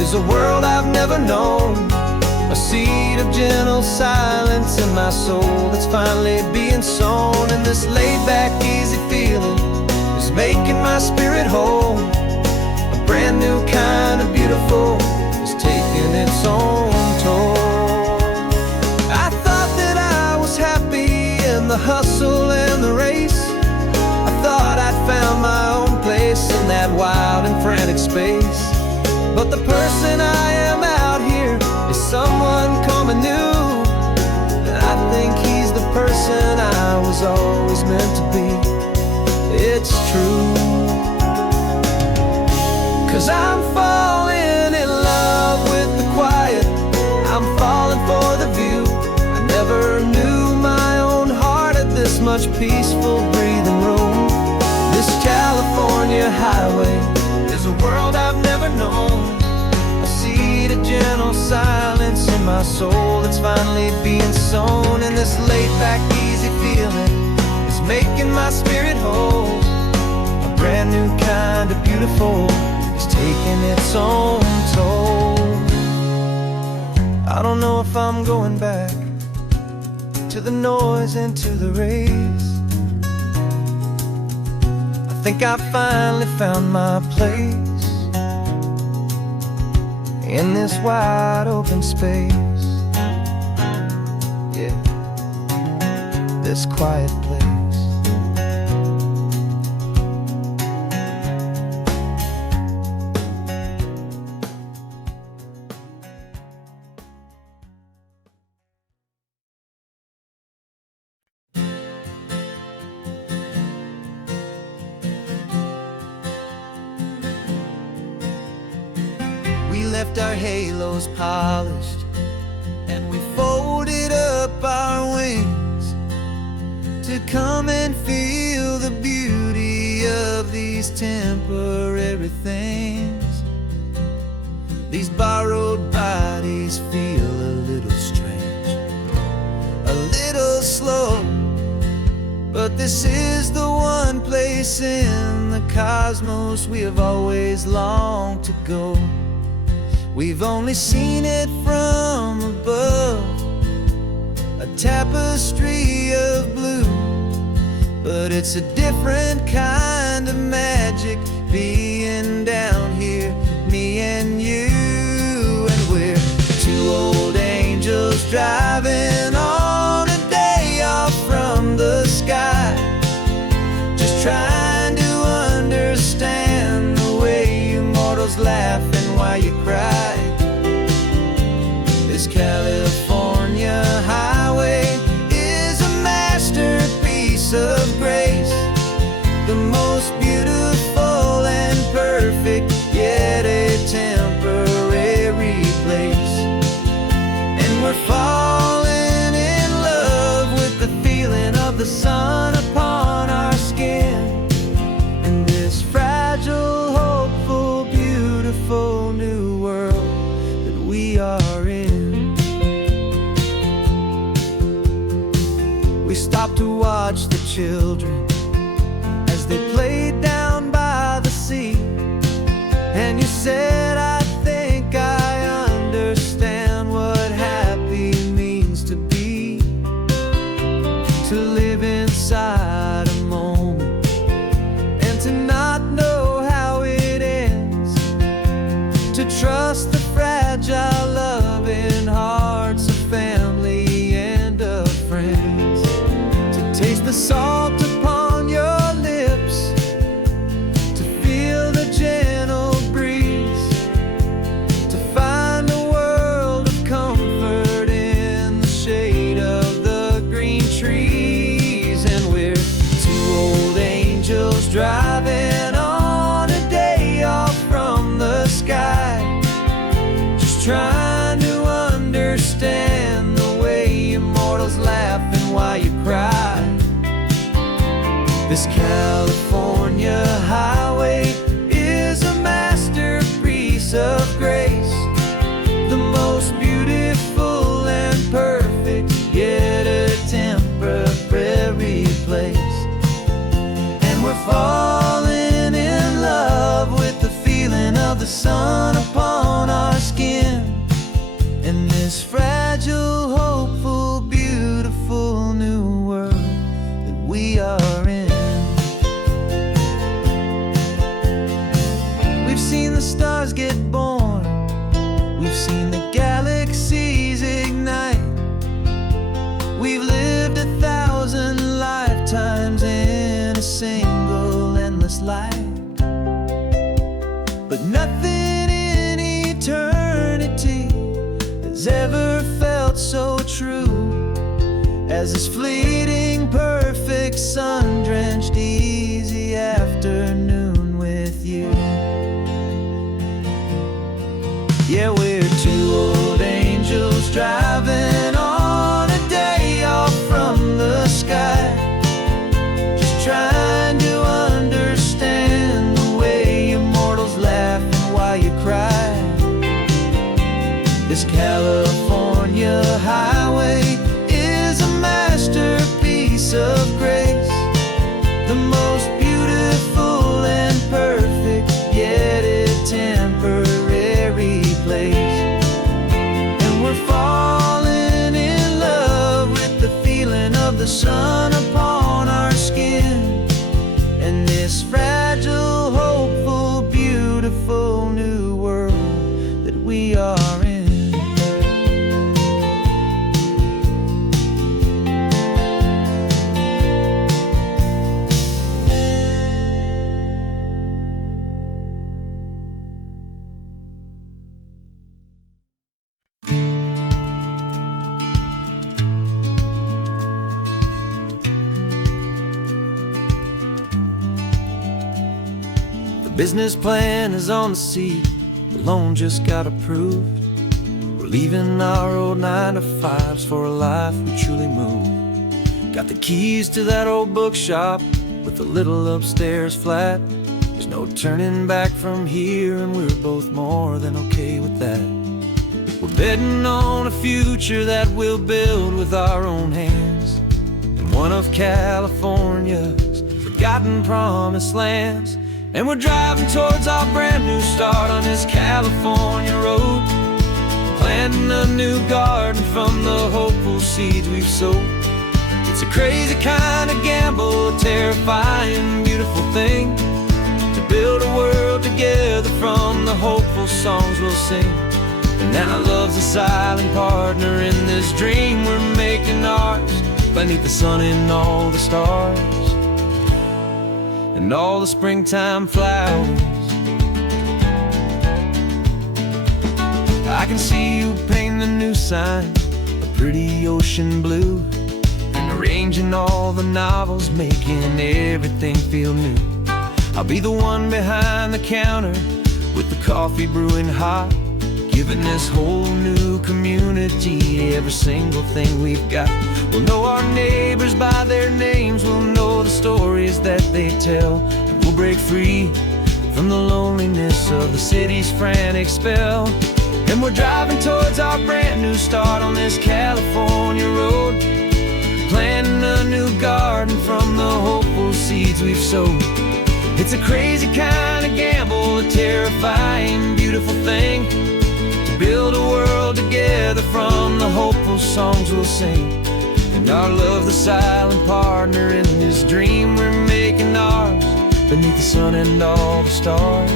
is a world I've never known, a seed of gentle silence in my soul that's finally being sown. And this laid-back, easy feeling is making my spirit whole. A brand new kind of beautiful is taking its own toll. I thought that I was happy in the hustle and the race. I thought I'd found my own place in that wild and frantic space. But the person I am out here is someone coming new, and I think he's the person I was always meant to be. It's true, 'cause I'm falling in love with the quiet, I'm falling for the view. I never knew my own heart had this much peaceful breathing room. This California highway is a world I've never known, a seed of gentle silence in my soul that's finally being sown. And this laid-back, easy feeling is making my spirit whole. A brand new kind of beautiful is taking its own toll. I don't know if I'm going back to the noise and to the race. I think I finally found my place in this wide open space. Yeah, this quiet place. We left our halos polished, and we folded up our wings to come and feel the beauty of these temporary things. These borrowed bodies feel a little strange, a little slow, but this is the one place in the cosmos we have always longed to go. We've only seen it from above, a tapestry of blue, but it's a different kind of magic being down here, me and you. And we're two old angels driving on a day off from the sky, just trying to understand the way you mortals laugh and why you cry. This California highway is a masterpiece of grace, the most beautiful and perfect, yet a to watch the children as they played down by the sea. And you said, I think I understand what happy means to be, to live inside a moment and to not know how it ends, to trust the fragile loving hearts of family and of friends, to taste the salt upon your lips, to feel the gentle breeze, to find a world of comfort in the shade of the green trees. And we're two old angels driving on a day off from the sky, just trying to understand the way immortals laugh and why you cry. This California highway is a masterpiece of grace, the most beautiful and perfect, yet a temporary place. And we're falling in love with the feeling of the sun upon our skin, in this fragile, hopeful, beautiful new world that we are in. We've seen the stars get born, we've seen the galaxies ignite, we've lived 1,000 lifetimes in a single endless life. But nothing in eternity has ever felt so true as this fleeting, perfect, sun-drenched, easy afternoon with you. Yeah, we're two old angels driving on a day off from the sky, just trying to understand the way immortals laugh and why you cry. This California highway is a masterpiece of grace, the most beautiful and perfect, yet a temporary place. And we're falling in love with the feeling of the sun upon our skin, and this fragile, hopeful, beautiful new world that we are in. The business plan is on the seat, the loan just got approved. We're leaving our old 9-to-5s for a life we truly move. Got the keys to that old bookshop with the little upstairs flat. There's no turning back from here, and we're both more than okay with that. We're betting on a future that we'll build with our own hands, in one of California's forgotten promised lands. And we're driving towards our brand new start on this California road, planting a new garden from the hopeful seeds we've sowed. It's a crazy kind of gamble, a terrifying, beautiful thing, to build a world together from the hopeful songs we'll sing. And now love's a silent partner in this dream we're making ours, beneath the sun and all the stars and all the springtime flowers. I can see you painting a new sign, a pretty ocean blue, and arranging all the novels, making everything feel new. I'll be the one behind the counter with the coffee brewing hot, giving this whole new community every single thing we've got. We'll know our neighbors by their names, we'll know the stories that they tell, and we'll break free from the loneliness of the city's frantic spell. And we're driving towards our brand new start on this California road, planting a new garden from the hopeful seeds we've sowed. It's a crazy kind of gamble, a terrifying, beautiful thing, to build a world together from the hopeful songs we'll sing. And our love, the silent partner in this dream we're making ours, beneath the sun and all the stars,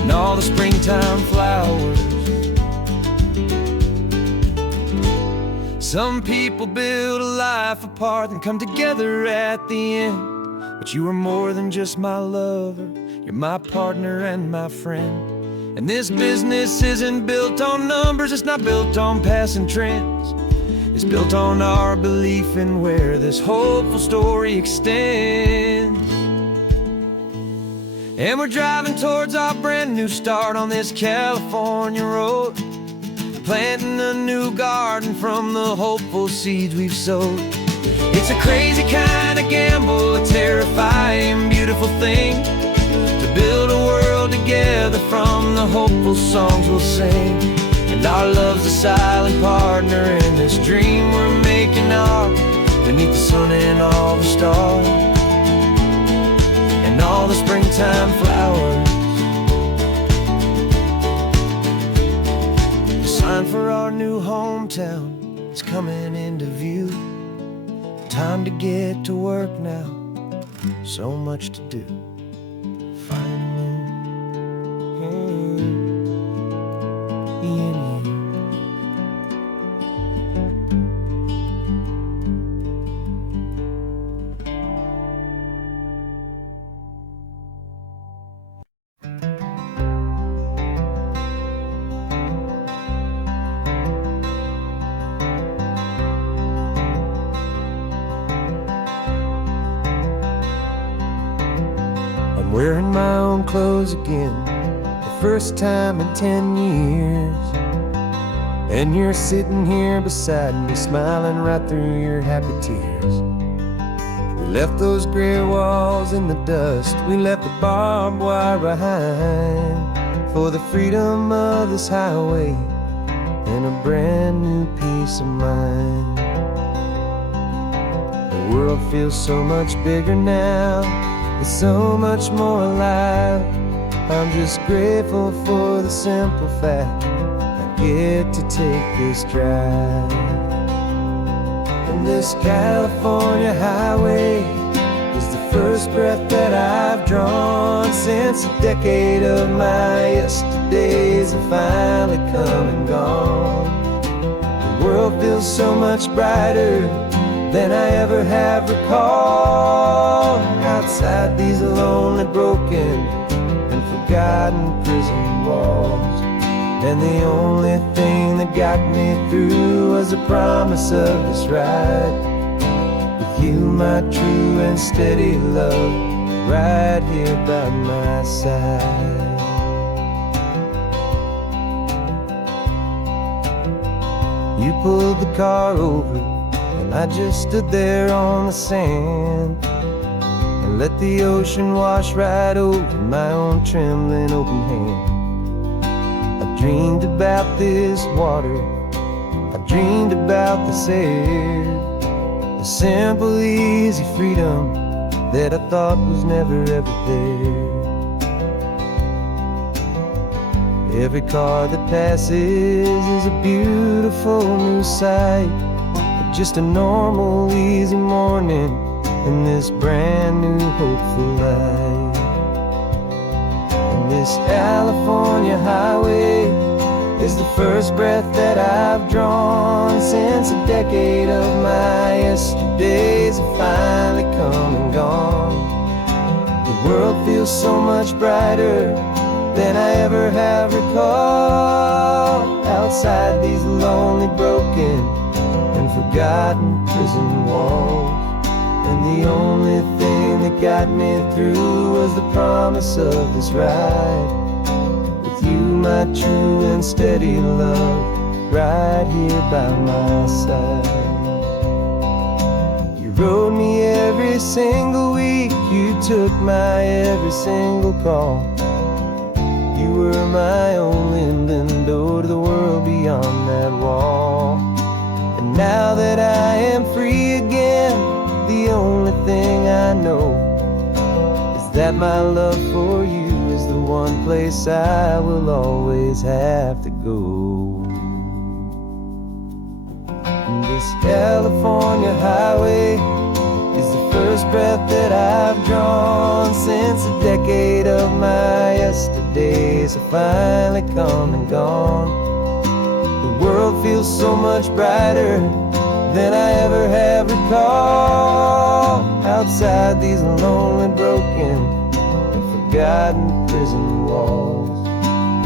and all the springtime flowers. Some people build a life apart and come together at the end, but you are more than just my lover, you're my partner and my friend. And this business isn't built on numbers, it's not built on passing trends. It's built on our belief in where this hopeful story extends. And we're driving towards our brand new start on this California road, planting a new garden from the hopeful seeds we've sowed. It's a crazy kind of gamble, a terrifying, beautiful thing, to build a world together from the hopeful songs we'll sing. And our love's a silent partner in this dream we're making ours, beneath the sun and all the stars, and all the springtime flowers. The sign for our new hometown is coming into view. Time to get to work now, so much to do. I'm wearing my own clothes again, the first time in 10 years. And you're sitting here beside me, smiling right through your happy tears. We left those gray walls in the dust, we left the barbed wire behind, for the freedom of this highway and a brand new peace of mind. The world feels so much bigger now, it's so much more alive. I'm just grateful for the simple fact I get to take this drive. And this California highway is the first breath that I've drawn since a decade of my yesterdays have finally come and gone. The world feels so much brighter than I ever have recalled. Outside these lonely, broken, and forgotten prison walls, and the only thing that got me through was the promise of this ride with you, my true and steady love, right here by my side. You pulled the car over, and I just stood there on the sand and let the ocean wash right over my own trembling open hand. I dreamed about this water, I dreamed about this air, the simple, easy freedom that I thought was never ever there. Every car that passes is a beautiful new sight, just a normal, easy morning in this brand new, hopeful life. And this California highway is the first breath that I've drawn since a decade of my yesterdays have finally come and gone. The world feels so much brighter than I ever have recalled. Outside these lonely, broken, and forgotten prison walls, and the only thing that got me through was the promise of this ride with you, my true and steady love, right here by my side. You rode me every single week, you took my every single call. You were my only window to the world beyond that wall. And now that I that my love for you is the one place I will always have to go. And this California highway is the first breath that I've drawn since a decade of my yesterdays have finally come and gone. The world feels so much brighter than I ever have recalled. Outside these lonely, broken, and forgotten prison walls,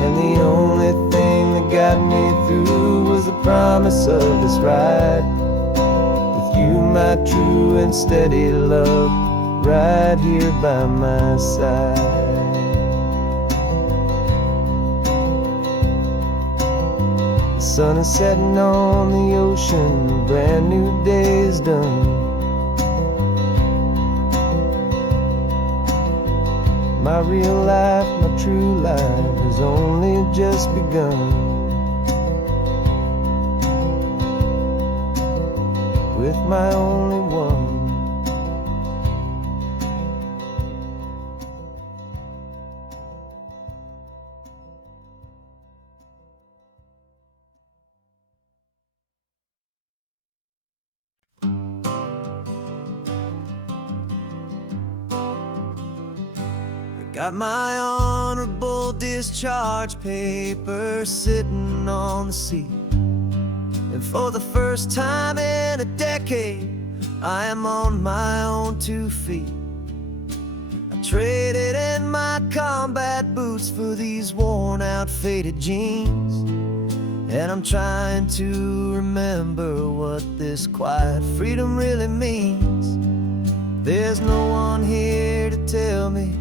and the only thing that got me through was the promise of this ride with you, my true and steady love, right here by my side. The sun is setting on the ocean, a brand new day is done. My real life, my true life has only just begun. With my only one. Got my honorable discharge paper sitting on the seat, and for the first time in a decade I am on my own 2 feet. I traded in my combat boots for these worn out faded jeans, and I'm trying to remember what this quiet freedom really means. There's no one here to tell me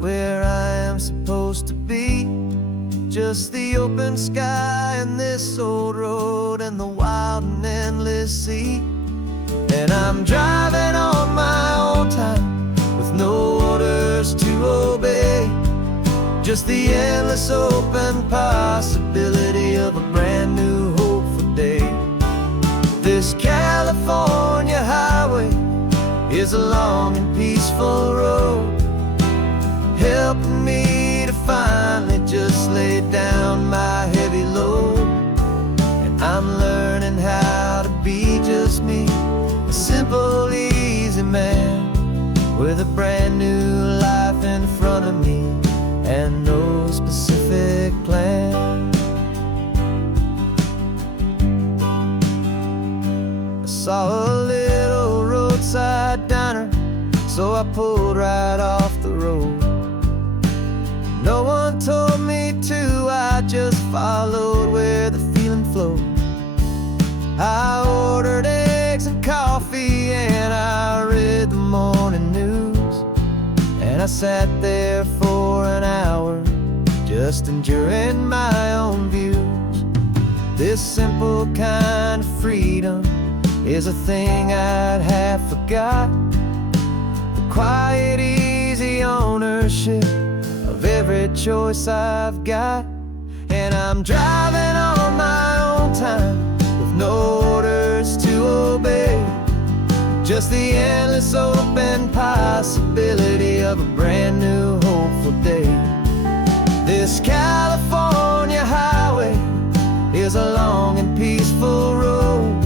where I am supposed to be, just the open sky and this old road and the wild and endless sea. And I'm driving on my own time with no orders to obey, just the endless open possibility of a brand new hopeful day. This California highway is a long and peaceful road, helping me to finally just lay down my heavy load. And I'm learning how to be just me, a simple, easy man with a brand new life in front of me and no specific plan. I saw a little roadside diner, so I pulled right off the road. No one told me to, I just followed where the feeling flowed. I ordered eggs and coffee and I read the morning news, and I sat there for an hour just enduring my own views. This simple kind of freedom is a thing I'd have forgot, the quiet, easy ownership of every choice I've got. And I'm driving on my own time with no orders to obey, just the endless open possibility of a brand new hopeful day. This California highway is a long and peaceful road,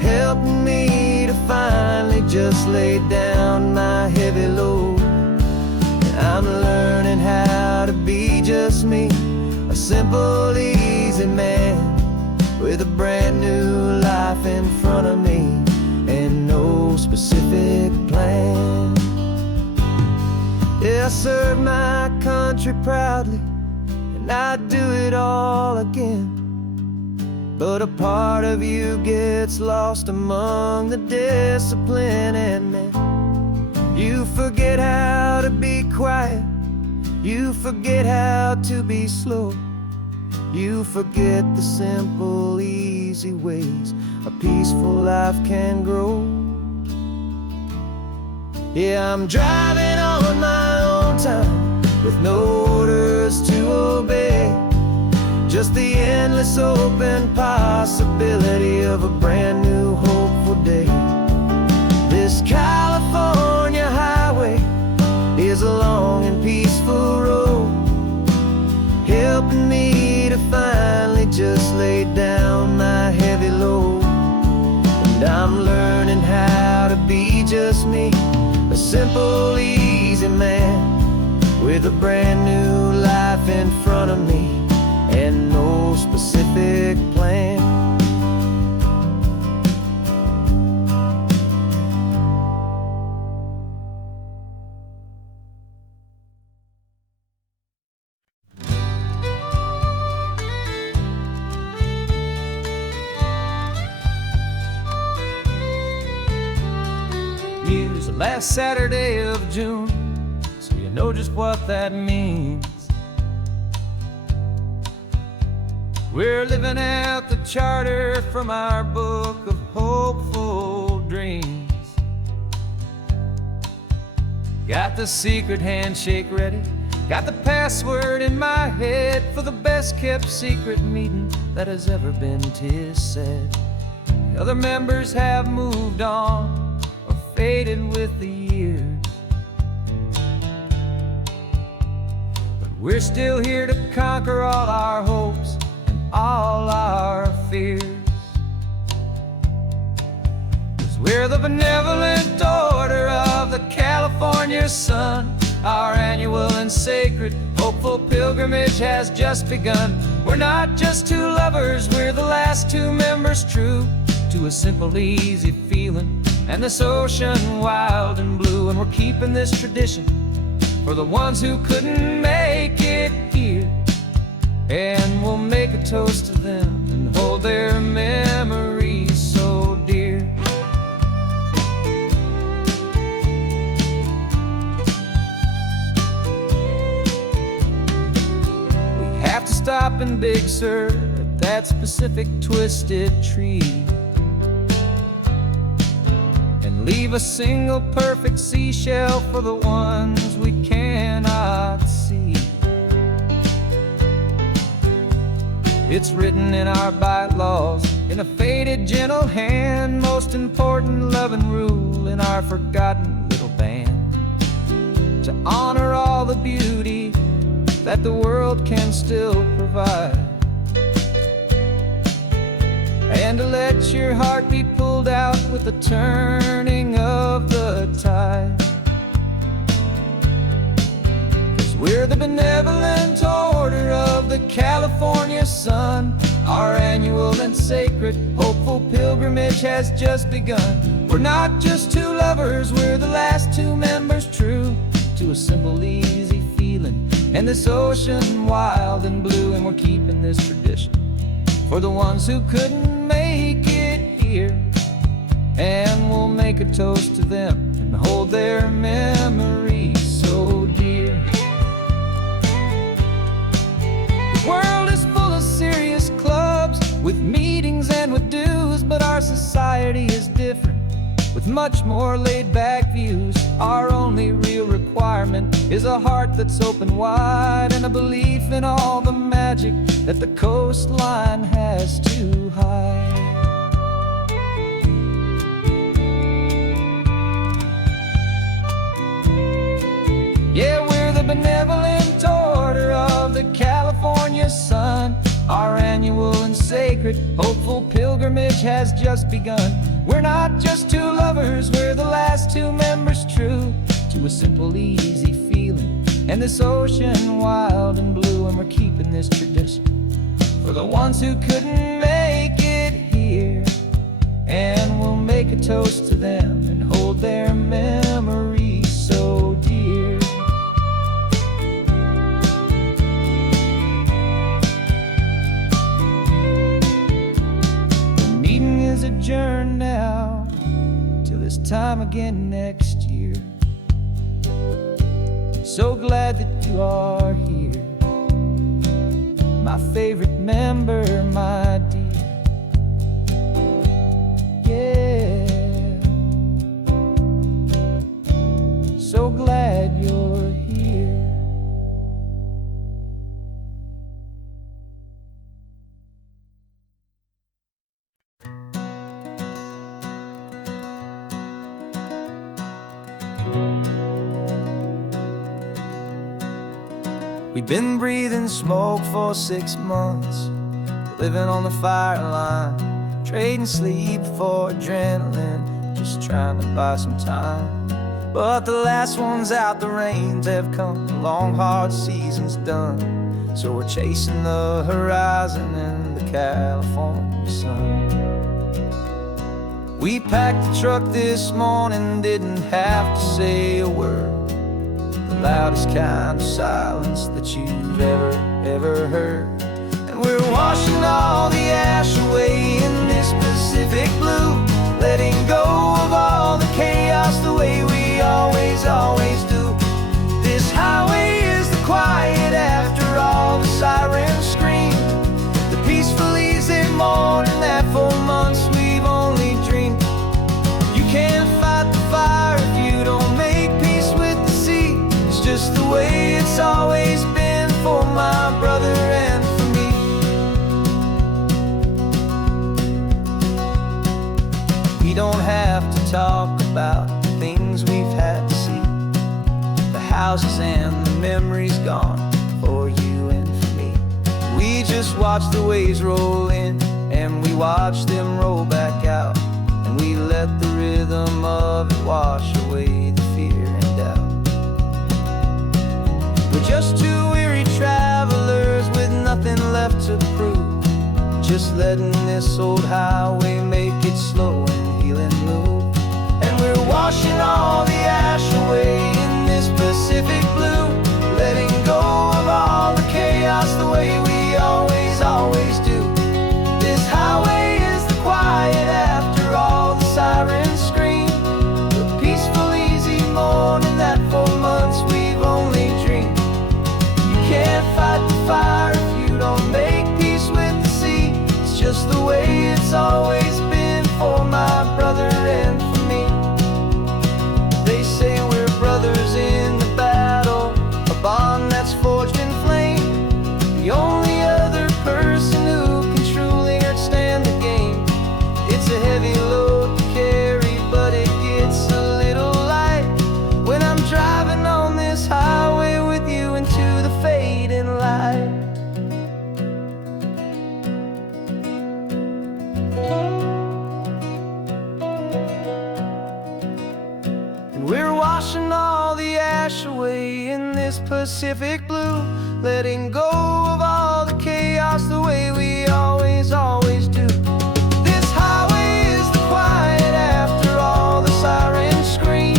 helping me to finally just lay down my heavy load. I'm learning how to be just me, a simple, easy man with a brand new life in front of me and no specific plan. Yeah, I serve my country proudly and I'd do it all again, but a part of you gets lost among the discipline and men. You forget how to be quiet, you forget how to be slow, you forget the simple, easy ways a peaceful life can grow. Yeah, I'm driving on my own time with no orders to obey, just the endless open possibility of a brand new hopeful day. This California highway down my heavy load. And I'm learning how to be just me, a simple, easy man with a brand new life in front of me and no specific plan. Here's the last Saturday of June, so you know just what that means. We're living out the charter from our book of hopeful dreams. Got the secret handshake ready, got the password in my head for the best kept secret meeting that has ever been, 'tis said. The other members have moved on or faded with the years, but we're still here to conquer all our hopes and all our fears. 'Cause we're the benevolent order of the California sun. Our annual and sacred hopeful pilgrimage has just begun. We're not just two lovers, we're the last two members true to a simple, easy feeling and this ocean wild and blue. And we're keeping this tradition for the ones who couldn't make it here, and we'll make a toast to them and hold their memories so dear. We have to stop in Big Sur at that specific twisted tree and leave a single perfect seashell for the ones we cannot see. It's written in our bylaws in a faded gentle hand, most important love and rule in our forgotten little band, to honor all the beauty that the world can still provide, and to let your heart be pulled out with the turning of the tide. 'Cause we're the benevolent order of the California sun. Our annual and sacred hopeful pilgrimage has just begun. We're not just two lovers, we're the last two members true to a simple, easy feeling and this ocean wild and blue. And we're keeping this tradition for the ones who couldn't make it here, and we'll make a toast to them and hold their memories so dear. The world is full of serious clubs with meetings and with dues, but our society is different with much more laid-back views. Our only real requirement is a heart that's open wide and a belief in all the magic that the coastline has to hide. Yeah, we're the benevolent order of the California sun. Our annual and sacred hopeful pilgrimage has just begun. We're not just two lovers, we're the last two members true to a simple, easy feeling and this ocean wild and blue. And we're keeping this tradition for the ones who couldn't make it here, and we'll make a toast to them and hold their memories so dear. The meeting is adjourned now till this time again next year. So glad that you are here, my favorite member, my dear. Yeah, so glad you're here. We've been breathing smoke for 6 months, living on the fire line, trading sleep for adrenaline, just trying to buy some time. But the last one's out, the rains have come, the long hard season's done. So we're chasing the horizon in the California sun. We packed the truck this morning, didn't have to say a word. The loudest kind of silence that you've ever heard. And we're washing all the ash away in this Pacific blue, letting go of all the chaos the way we always do. This highway is the quiet after all the sirens scream, the peaceful easy morning that for months we've only dreamed. You can't fight the fire if you don't make peace with the sea. It's just the way it's always been for my brother and for me. We don't have to talk about the things we've had to see, the houses and the memories gone for you and for me. We just watch the waves roll in and we watch them roll back out, and we let the rhythm of it wash away the fear and doubt. We're just two weary travelers with nothing left to prove, just letting this old highway make it slow and healing move. And we're washing all the ash away in this Pacific blue, letting go of all the chaos the way we always do. This highway is the quiet after all the sirens scream, the peaceful easy morning that for months we've only dreamed. You can't fight the fire if you don't make peace with the sea. It's just the way it's always been for my brother and for me. They say we're brothers in the battle, a bond that's forged in flame. The only other person who can truly understand the game. It's a heavy load to carry, but it gets a little light when I'm driving on this highway with you into the fading light. And we're washing all the ash away in this Pacific blue, letting go of all the chaos the way we always do. This highway is the quiet after all the sirens scream,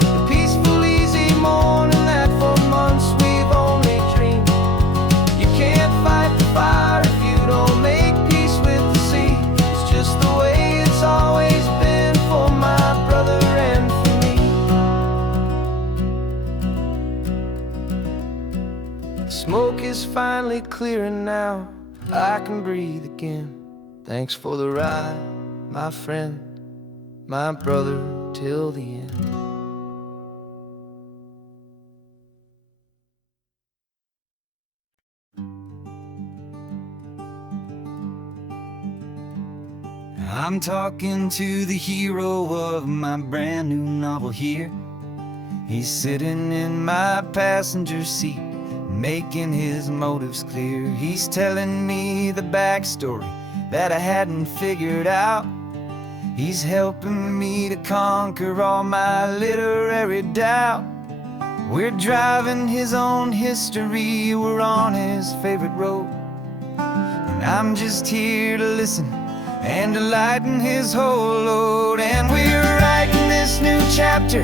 the peaceful easy morning that for months we've only dreamed. You can't fight the fire if you don't make peace with the sea. It's just the way it's always been for my brother and for me. The smoke is finally clearing now, I can breathe again. Thanks for the ride, my friend, my brother till the end. I'm talking to the hero of my brand new novel here. He's sitting in my passenger seat, making his motives clear. He's telling me the backstory that I hadn't figured out. He's helping me to conquer all my literary doubt. We're driving his own history, we're on his favorite road, and I'm just here to listen and to lighten his whole load. And we're writing this new chapter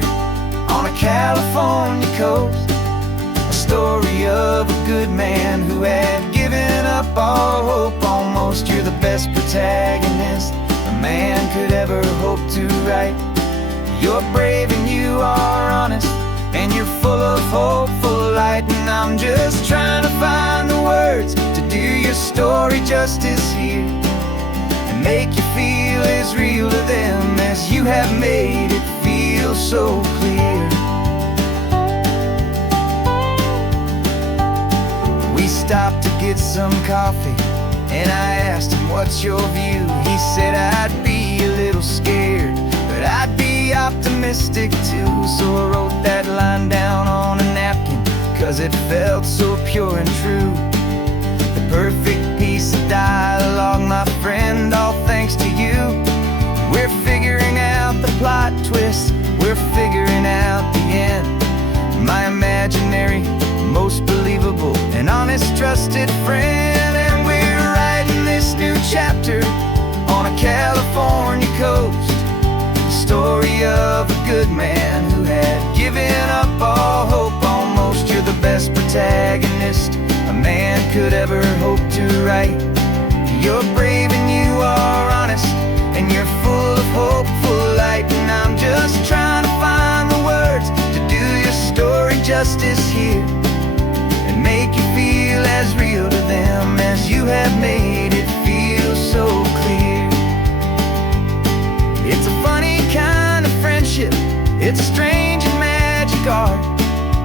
on a California coast, a story of a good man who had given up all hope almost. You're the best protagonist a man could ever hope to write. You're brave and you are honest, and you're full of hopeful light. And I'm just trying to find the words to do your story justice here, and make you feel as real to them as you have made it feel so clear. We stopped to get some coffee, and I asked him, what's your view? He said, I'd be a little scared, but I'd be optimistic too. So I wrote that line down on a napkin, 'cause it felt so pure and true. The perfect piece of dialogue good man who had given up all hope almost. You're the best protagonist a man could ever hope to write. You're brave and you are honest, and you're full of hopeful light. And I'm just trying to find the words to do your story justice here, and make you feel as real to them as you have made it feel so clear. It's a funny kind of friendship, it's strange and magic art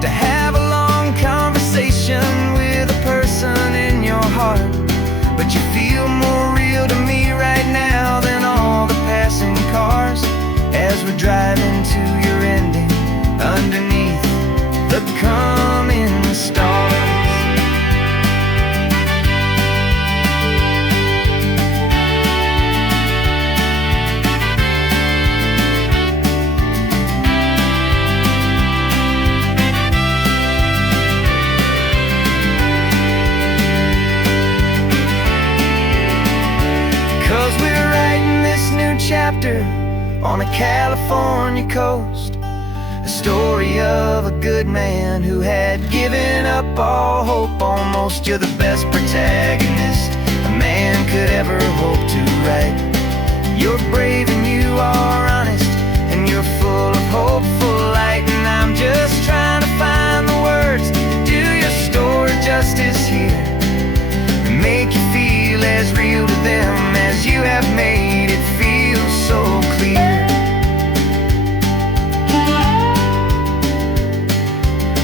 to have a long conversation with a person in your heart. But you feel more real to me right now than all the passing cars, as we're driving to your ending underneath the coming stars. 'Cause we're writing this new chapter on a California coast, a story of a good man who had given up all hope almost. You're the best protagonist a man could ever hope to write. You're brave and you are honest, and you're full of hopeful light. And I'm just trying to find the words to do your story justice here, and make you feel as real to them as you have made it feel so clear.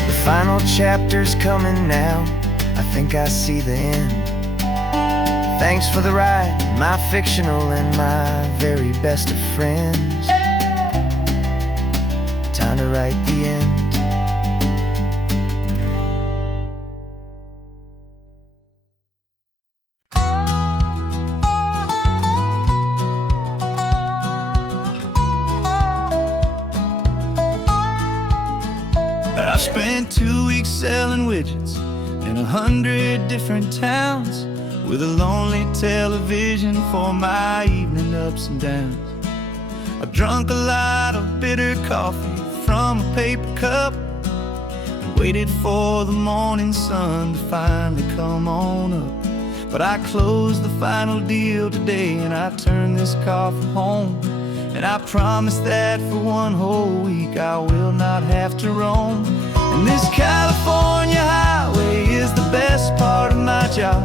The final chapter's coming now, I think I see the end. Thanks for the ride, my fictional and my very best of friends. Time to write the end. I spent 2 weeks selling widgets in 100 different towns, with a lonely television for my evening ups and downs. I drunk a lot of bitter coffee from a paper cup, and waited for the morning sun to finally come on up. But I closed the final deal today, and I turned this car from home. And I promise that for one whole week I will not have to roam. And this California highway is the best part of my job.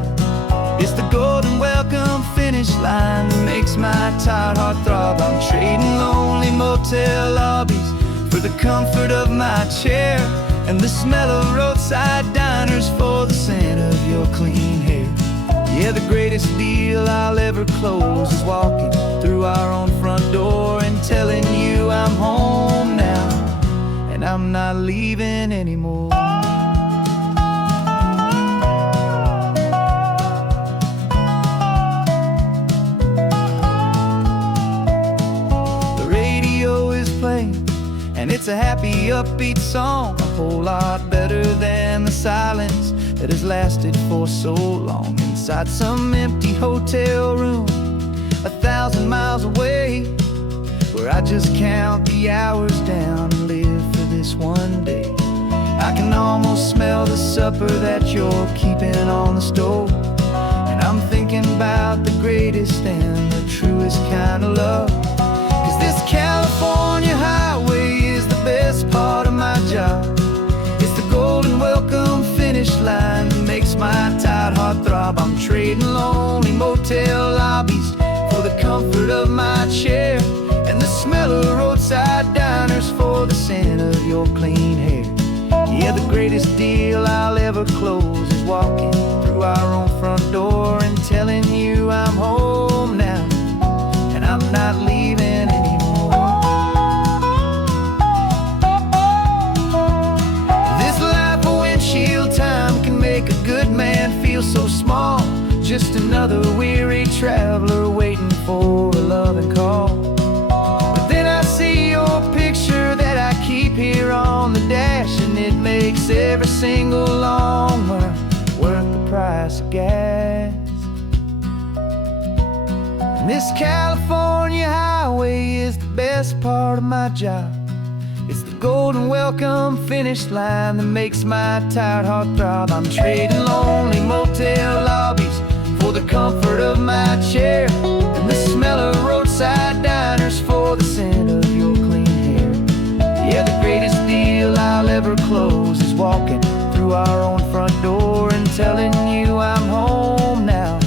It's the golden welcome finish line that makes my tired heart throb. I'm trading lonely motel lobbies for the comfort of my chair, and the smell of roadside diners for the scent of your clean hair. Yeah, the greatest deal I'll ever close is walking through our own front door and telling you I'm home now, and I'm not leaving anymore. The radio is playing, and it's a happy, upbeat song, a whole lot better than the silence that has lasted for so long. Inside some empty hotel room 1,000 miles away, where I just count the hours down and live for this one day. I can almost smell the supper that you're keeping on the stove, and I'm thinking about the greatest and the truest kind of love. 'Cause this California highway is the best part of my job. It's the golden welcome finish line that makes my tired heart throb. I'm trading lonely motel lobbies for the comfort of my chair, and the smell of roadside diners for the scent of your clean hair. Yeah, the greatest deal I'll ever close is walking through our own front door and telling you I'm home now, and I'm not leaving anymore. This life of windshield time can make a good man feel so small, just another weary traveler waiting for a loving call. But then I see your picture that I keep here on the dash, and it makes every single long mile worth the price of gas. And this California highway is the best part of my job. It's the golden welcome finish line that makes my tired heart throb. I'm trading lonely motel lobbies for the comfort of my chair, and the smell of roadside diners for the scent of your clean hair. Yeah, the greatest deal I'll ever close is walking through our own front door and telling you I'm home now,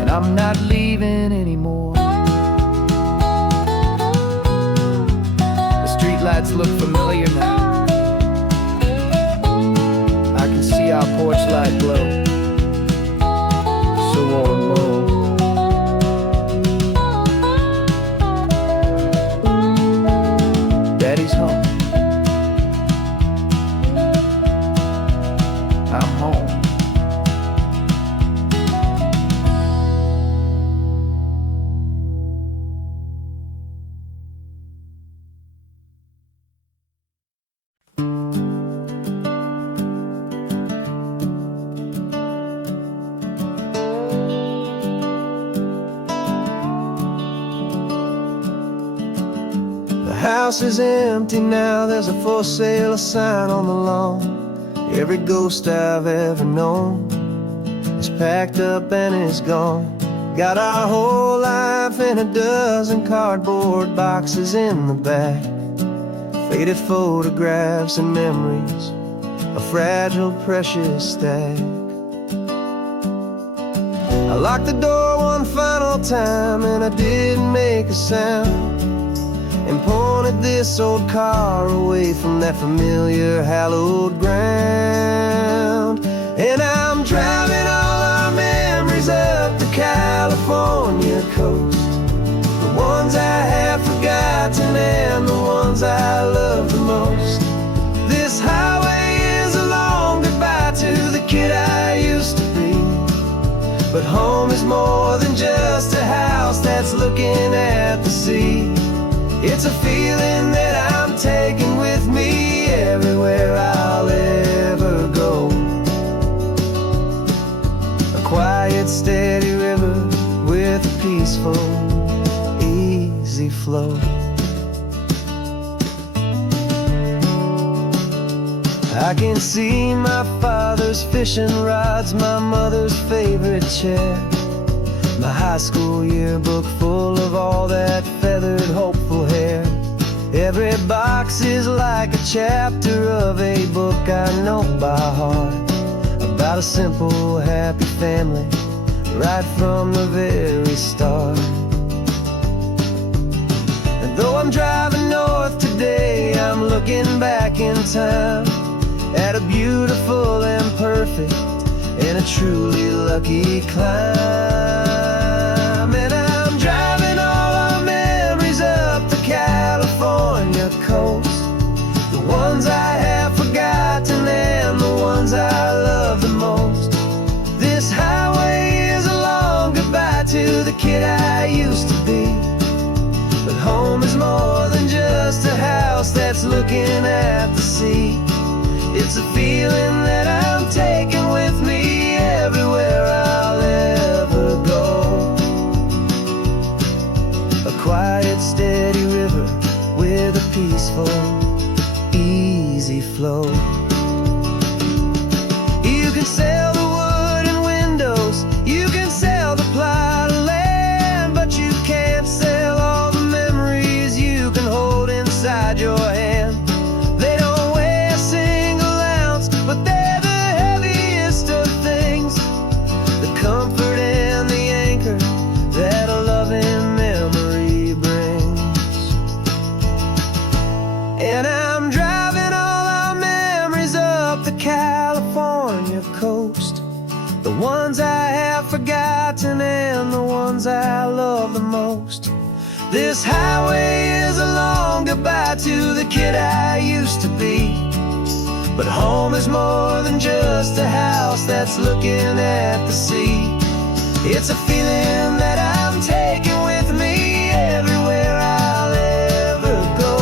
and I'm not leaving anymore. The streetlights look familiar now. I can see our porch light glow, so warm and low. Daddy's home. I'm home. The house is empty now, there's a for sale sign on the lawn. Every ghost I've ever known is packed up and is gone. Got our whole life in a dozen cardboard boxes in the back, faded photographs and memories, a fragile, precious stack. I locked the door one final time and I didn't make a sound, and pointed this old car away from that familiar hallowed ground. And I'm driving all our memories up the California coast, the ones I have forgotten and the ones I love the most. This highway is a long goodbye to the kid I used to be, but home is more than just a house that's looking at the sea. It's a feeling that I'm taking with me everywhere I'll ever go. A quiet, steady river with a peaceful, easy flow. I can see my father's fishing rods, my mother's favorite chair, my high school yearbook full of all that feathered, hopeful hair. Every box is like a chapter of a book I know by heart, about a simple, happy family right from the very start. And though I'm driving north today, I'm looking back in time at a beautiful and perfect and a truly lucky climb. And I'm driving all our memories up the California coast, the ones I have forgotten and the ones I love the most. This highway is a long goodbye to the kid I used to be, but home is more than just a house that's looking at the sea. It's a feeling that I'm taking with me everywhere I'll ever go. A quiet, steady river with a peaceful, easy flow. You can sell the wood and windows, you can sell the plot of land, but you can't sell all the memories you can hold inside your hand. They don't weigh a single ounce, but they're the heaviest of things, the comfort and the anchor that a loving memory brings. And I'm driving all our memories up the California coast, the ones I have forgotten and the ones I love the most. This highway is a long goodbye to the kid I used to be, but home is more than just a house that's looking at the sea. It's a feeling that I'm taking with me everywhere I'll ever go.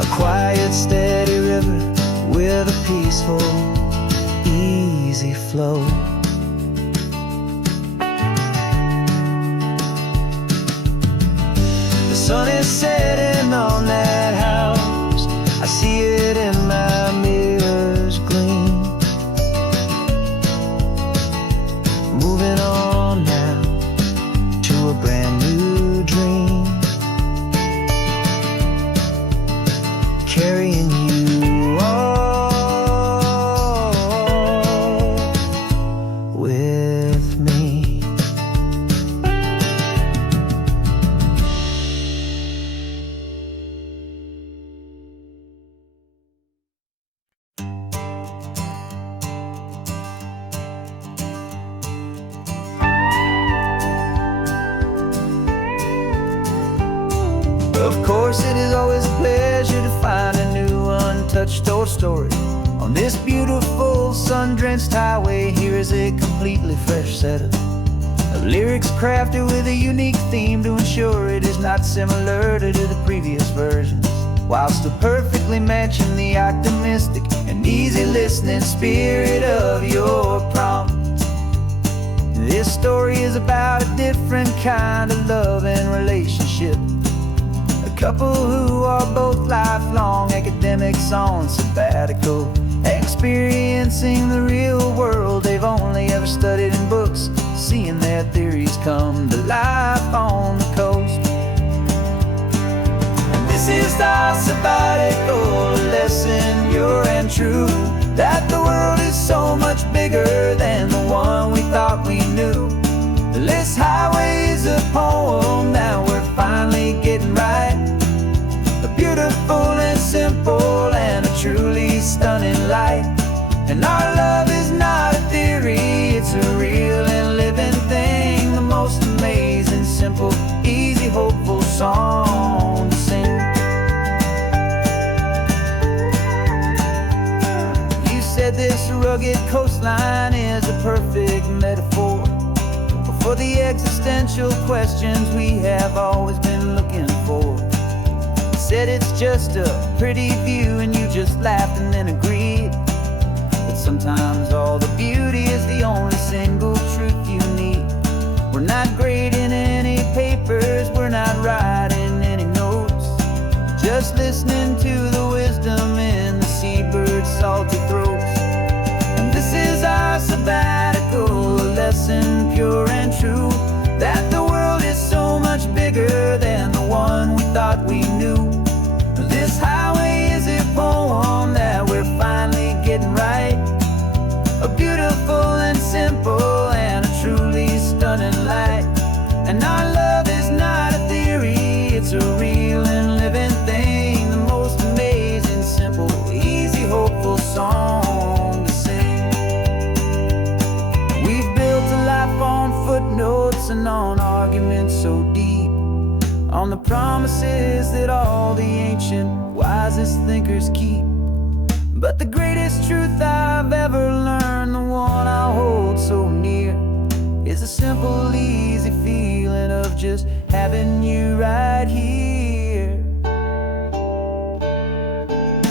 A quiet, steady river with a peaceful, easy flow. The sun is setting on that house. I see it in my mirror's gleam. Moving on now to a brand new dream. Carrying you all with me. Of course, it is always a pleasure to find a new untouched old story. On this beautiful sun-drenched highway, here is a completely fresh set of lyrics crafted with a unique theme to ensure it is not similar to the previous versions, while still perfectly matching the optimistic and easy listening spirit of your prompt. This story is about a different kind of love and relationship. A couple who are both lifelong academics on sabbatical, experiencing the real world they've only ever studied in books, seeing their theories come to life on the coast. And this is our sabbatical lesson, pure and true, that the world is so much bigger than the one we thought we knew. This highway is a poem that we're finally getting right. A beautiful and simple and a truly stunning light. And our love is not a theory, it's a real and living thing. The most amazing, simple, easy, hopeful song to sing. You said this rugged coastline is a perfect metaphor for the existential questions we have always been looking for. You said it's just a pretty view and you just laughed and then agreed. But sometimes all the beauty is the only single truth you need. We're not grading any papers, we're not writing any notes, just listening to the wisdom in the seabird's salty throats. And this is our sabbatical lesson, pure and true, that the world is so much bigger than the one we thought we knew. This highway is a poem that we're finally getting right. A beautiful and simple and a truly stunning light. And our love is not a theory, it's a real and living thing. The most amazing, simple, easy, hopeful song to sing. We've built a life on footnotes and on arguments so deep, on the promises that all the ancient, wisest thinkers keep. But the greatest truth I've ever learned, the one I hold so near, is a simple, easy feeling of just having you right here.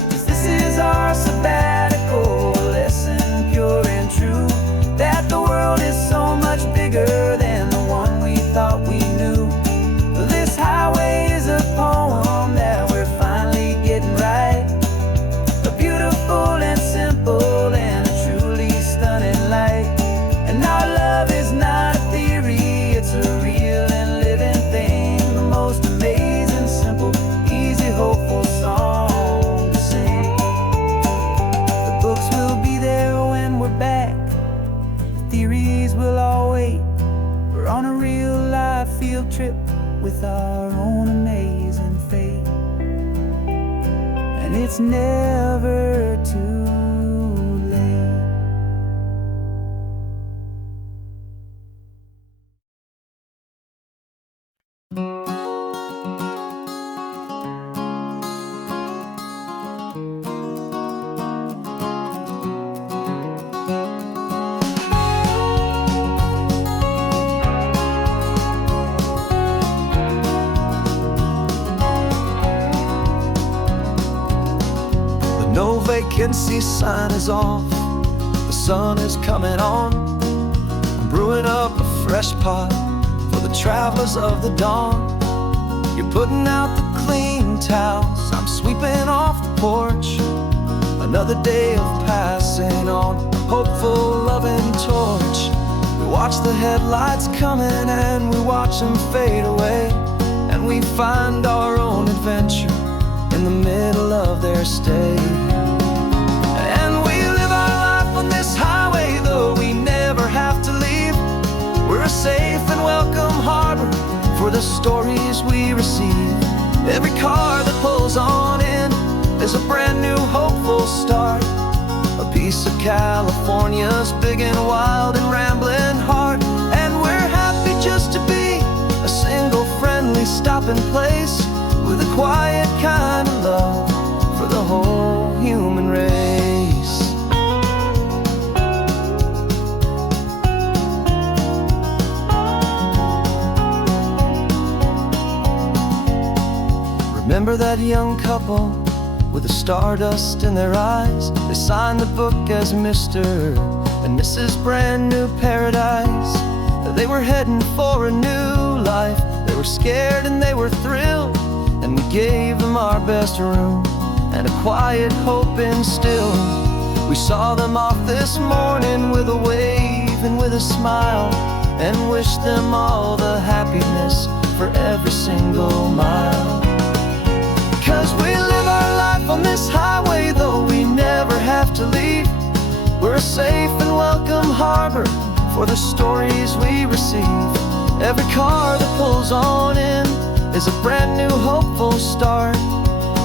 'Cause this is our sabbatical lesson, pure and true, that the world is so much bigger than the one we thought we knew. This highway is a poem that we're finally getting right. A beautiful and simple and a truly stunning light. And our love is not a theory, it's a real and living thing. The most amazing, simple, easy, hopeful song to sing. The books will be there when we're back, the theories will all wait. We're on a real life field trip with our own amazing fate. And it's never too late. No vacancy sign is off, the sun is coming on. I'm brewing up a fresh pot for the travelers of the dawn. You're putting out the clean towels, I'm sweeping off the porch. Another day of passing on a hopeful, loving torch. We watch the headlights coming and we watch them fade away, and we find our own adventure in the middle of their stay. And we live our life on this highway, though we never have to leave. We're a safe and welcome harbor for the stories we receive. Every car that pulls on in is a brand new hopeful start, a piece of California's big and wild and rambling heart. And we're happy just to be a single friendly stopping place, with a quiet kind of love for the whole human race. Remember that young couple with the stardust in their eyes? They signed the book as Mr. and Mrs. Brand New Paradise. They were heading for a new life. They were scared and they were thrilled, and we gave them our best room and a quiet hope instilled. We saw them off this morning with a wave and with a smile, and wished them all the happiness for every single mile. 'Cause we live our life on this highway, though we never have to leave. We're a safe and welcome harbor for the stories we receive. Every car that pulls on in is a brand new hopeful start,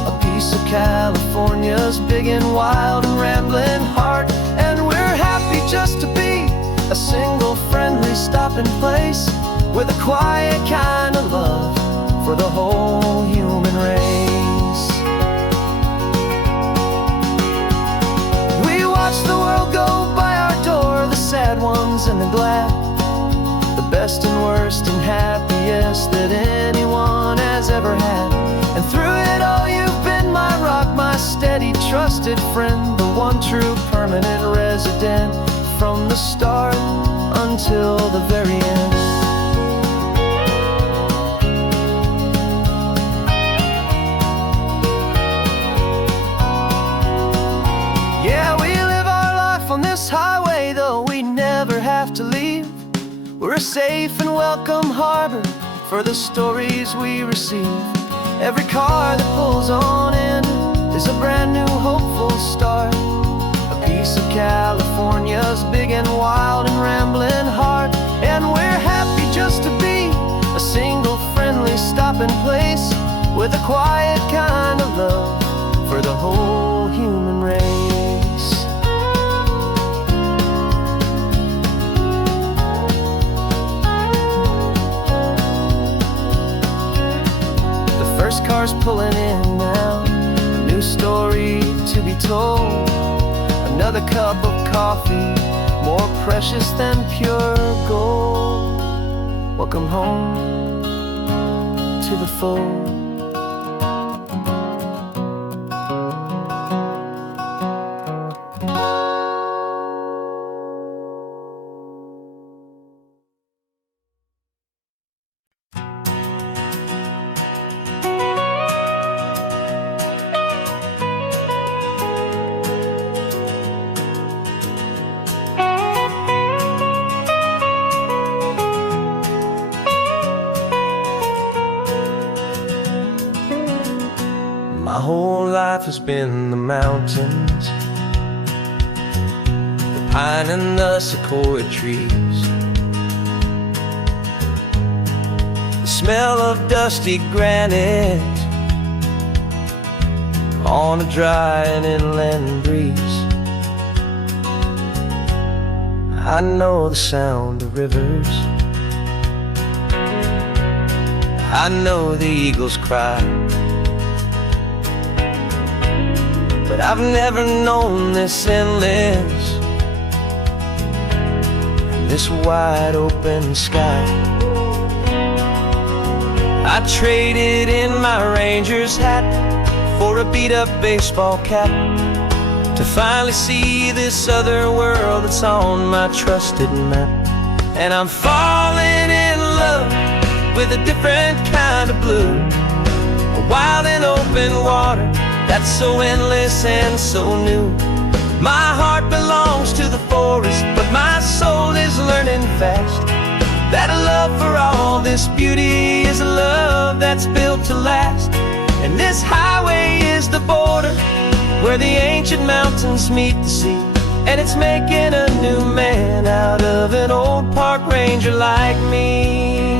a piece of California's big and wild and rambling heart. And we're happy just to be a single friendly stopping place, with a quiet kind of love for the whole human race. We watch the world go by our door, the sad ones and the glad, the best and worst and happiest that anyone has ever had. And through it all you've been my rock, my steady trusted friend, the one true permanent resident, from the start until the very end. Yeah, we live our life on this highway, though we never have to leave. We're a safe and welcome harbor for the stories we receive. Every car that pulls on in is a brand new hopeful start, a piece of California's big and wild and rambling heart. And we're happy just to be a single friendly stopping place, with a quiet kind of love for the whole human race. First car's pulling in now, a new story to be told. Another cup of coffee, more precious than pure gold. Welcome home to the fold. My whole life has been the mountains, the pine and the sequoia trees, the smell of dusty granite on a dry and inland breeze. I know the sound of rivers, I know the eagles cry, but I've never known this endless, this wide open sky. I traded in my Ranger's hat for a beat-up baseball cap, to finally see this other world that's on my trusted map. And I'm falling in love with a different kind of blue. A wild and open water that's so endless and so new. My heart belongs to the forest, but my soul is learning fast that a love for all this beauty is a love that's built to last. And this highway is the border where the ancient mountains meet the sea, and it's making a new man out of an old park ranger like me.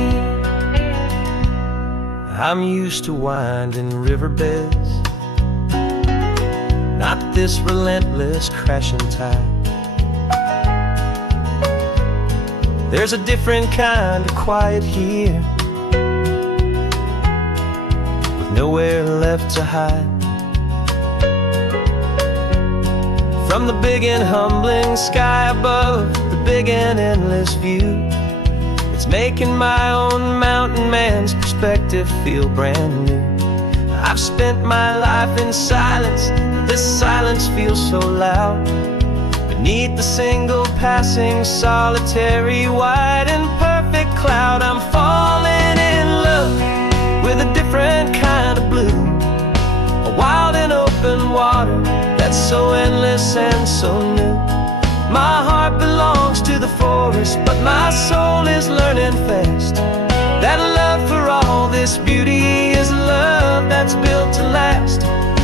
I'm used to winding riverbeds, not this relentless crashing tide. There's a different kind of quiet here, with nowhere left to hide. From the big and humbling sky above, the big and endless view, it's making my own mountain man's perspective feel brand new. I've spent my life in silence, this silence feels so loud. Beneath the single passing solitary white and perfect cloud, I'm falling in love with a different kind of blue. A wild and open water that's so endless and so new. My heart belongs to the forest, but my soul is learning fast that a love for all this beauty is a love that's built to last.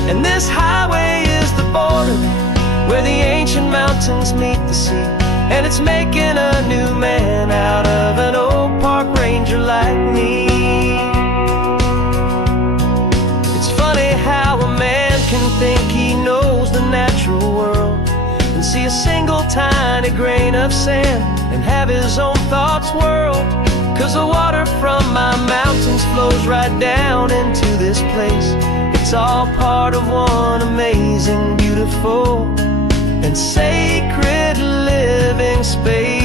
And this highway is the border where the ancient mountains meet the sea, and it's making a new man out of an old park ranger like me. It's funny how a man can think he knows the natural world and see a single tiny grain of sand and have his own thoughts whirled. 'Cause the water from my mountains flows right down into this place. It's all part of one amazing, beautiful, and sacred living space.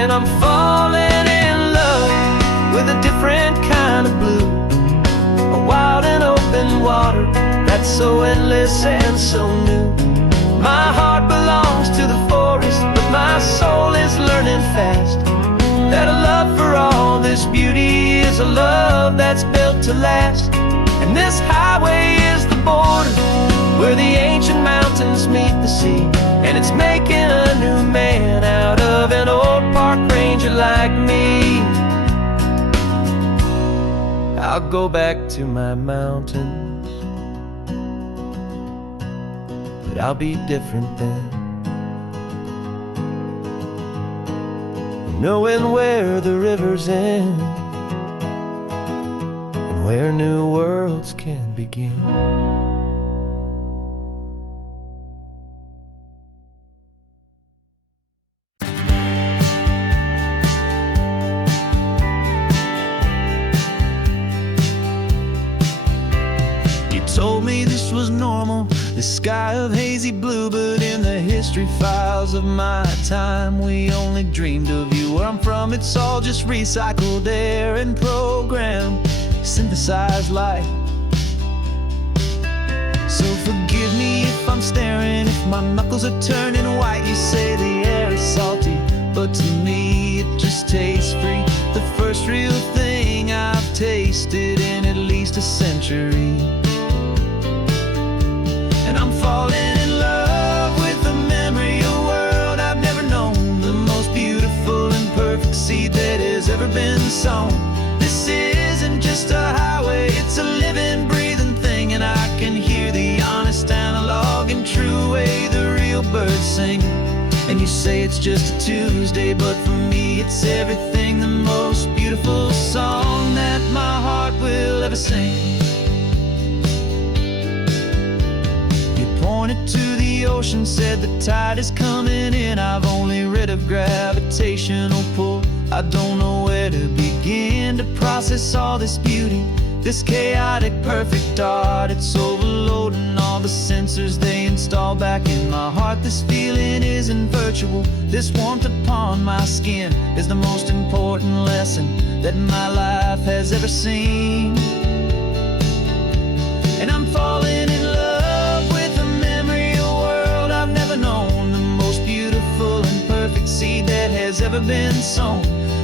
And I'm falling in love with a different kind of blue. A wild and open water that's so endless and so new. My heart belongs to the forest, but my soul is learning fast that a love for all this beauty is a love that's built to last. And this highway is the border where the ancient mountains meet the sea, and it's making a new man out of an old park ranger like me. I'll go back to my mountains, but I'll be different then, knowing where the rivers end and where new worlds can begin. Told me this was normal, this sky of hazy blue, but in the history files of my time, we only dreamed of you. Where I'm from, it's all just recycled air and programmed, synthesized light. So forgive me if I'm staring, if my knuckles are turning white. You say the air is salty, but to me it just tastes free. The first real thing I've tasted in at least a century. And I'm falling in love with the memory of a world I've never known, the most beautiful and perfect seed that has ever been sown. This isn't just a highway, it's a living, breathing thing, and I can hear the honest, analog, and true way the real birds sing. And you say it's just a Tuesday, but for me it's everything, the most beautiful song that my heart will ever sing. Pointed to the ocean, said the tide is coming in. I've only read of gravitational pull. I don't know where to begin to process all this beauty, this chaotic perfect art. It's overloading all all the sensors they install back in my heart. This feeling isn't virtual. This warmth upon my skin is the most important lesson that my life has ever seen. And I'm falling in love with the memory of a world I've never known, the most beautiful and perfect seed that has ever been sown.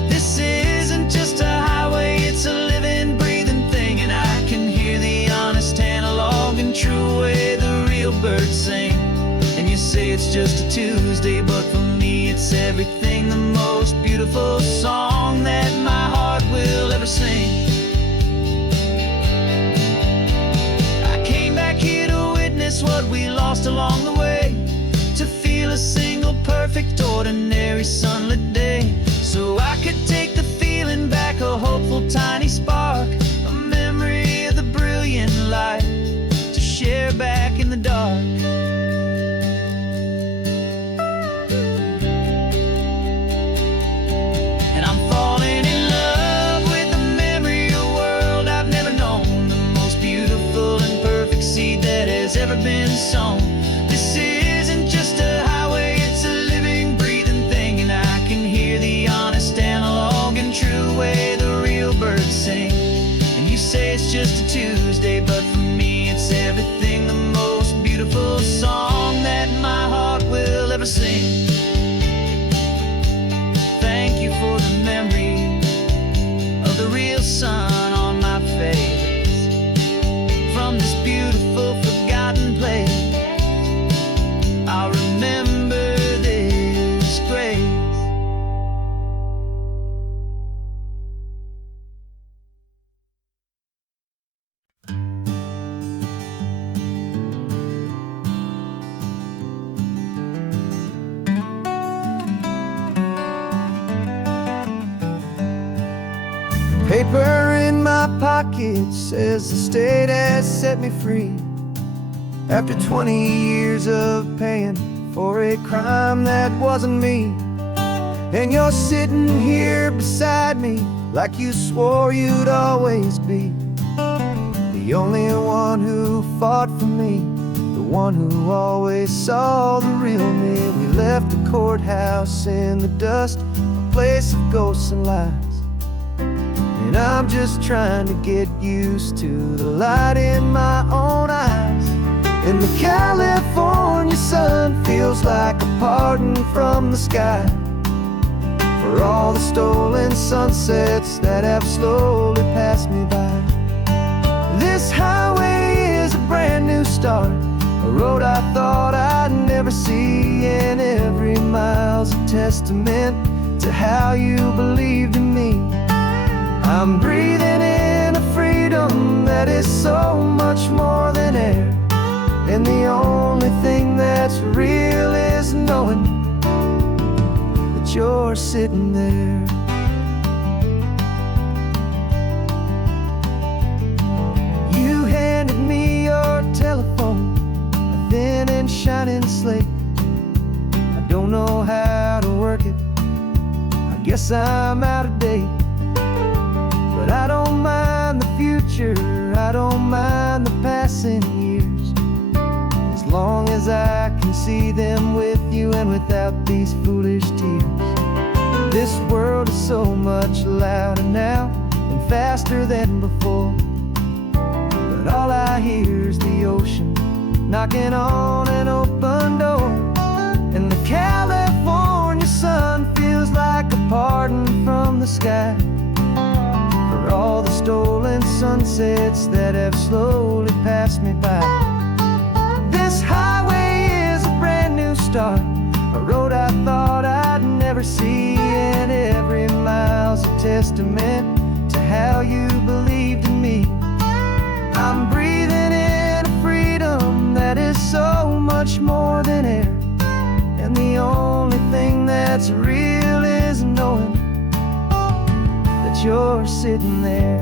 This isn't just a highway, it's a living, breathing thing, and I can hear the honest analog and true way the real birds sing. And you say it's just a Tuesday, but for me it's everything, the most beautiful song that my heart will ever sing. I came back here to witness what we lost along the way, to feel a single perfect ordinary sunlit day, so I could take the feeling back, a hopeful tiny spark, a memory of the brilliant light to share back in the dark. And I'm falling in love with the memory of a world I've never known, the most beautiful and perfect seed that has ever been sown. This isn't just a highway, it's a living, breathing thing, and I can hear the honest analog and true way the real birds sing. And you say it's just a Tuesday, but for me it's everything, the most beautiful song that my heart will ever sing. Thank you for the memory of the real sun on my face, from this beautiful forgotten place. I'll remember this grace. Paper in my pocket says the state has set me free, after 20 years of paying for a crime that wasn't me. And you're sitting here beside me like you swore you'd always be, the only one who fought for me, the one who always saw the real me. We left the courthouse in the dust, a place of ghosts and lies, and I'm just trying to get used to the light in my own eyes. And the California sun feels like a pardon from the sky for all the stolen sunsets that have slowly passed me by. This highway is a brand new start, a road I thought I'd never see, and every mile's a testament to how you believed in me. I'm breathing in a freedom that is so much more than air, and the only thing that's real is knowing that you're sitting there. You handed me your telephone, a thin and shining slate. I don't know how to work it, I guess I'm out of date. But I don't mind the future, I don't mind the passing years, as long as I can see them with you and without these foolish tears. This world is so much louder now and faster than before, but all I hear is the ocean knocking on an open door. And the California sun feels like a pardon from the sky for all the stolen sunsets that have slowly passed me by. This highway is a brand new start, a road I thought I'd never see, and every mile's a testament to how you believed in me. I'm breathing in a freedom that is so much more than air, and the only thing that's real is knowing that you're sitting there.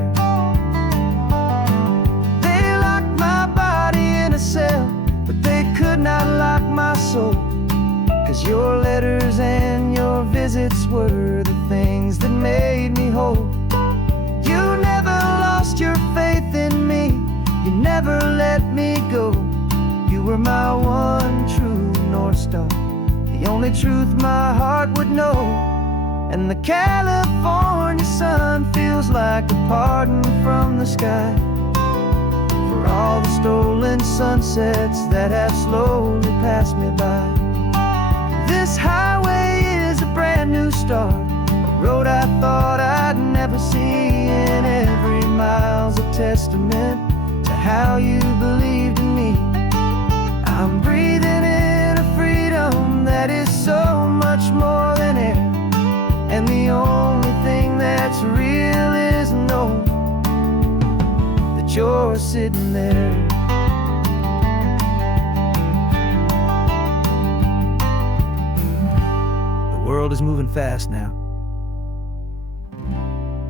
They locked my body in a cell, but they could not lock my soul, 'cause your letters and your visits were the things that made me whole. You never lost your faith in me, you never let me go, were my one true North Star, the only truth my heart would know. And the California sun feels like a pardon from the sky for all the stolen sunsets that have slowly passed me by. This highway is a brand new start, a road I thought I'd never see, and every mile's a testament to how you believed in me. I'm breathing in a freedom that is so much more than air, and the only thing that's real is knowing that you're sitting there. The world is moving fast now,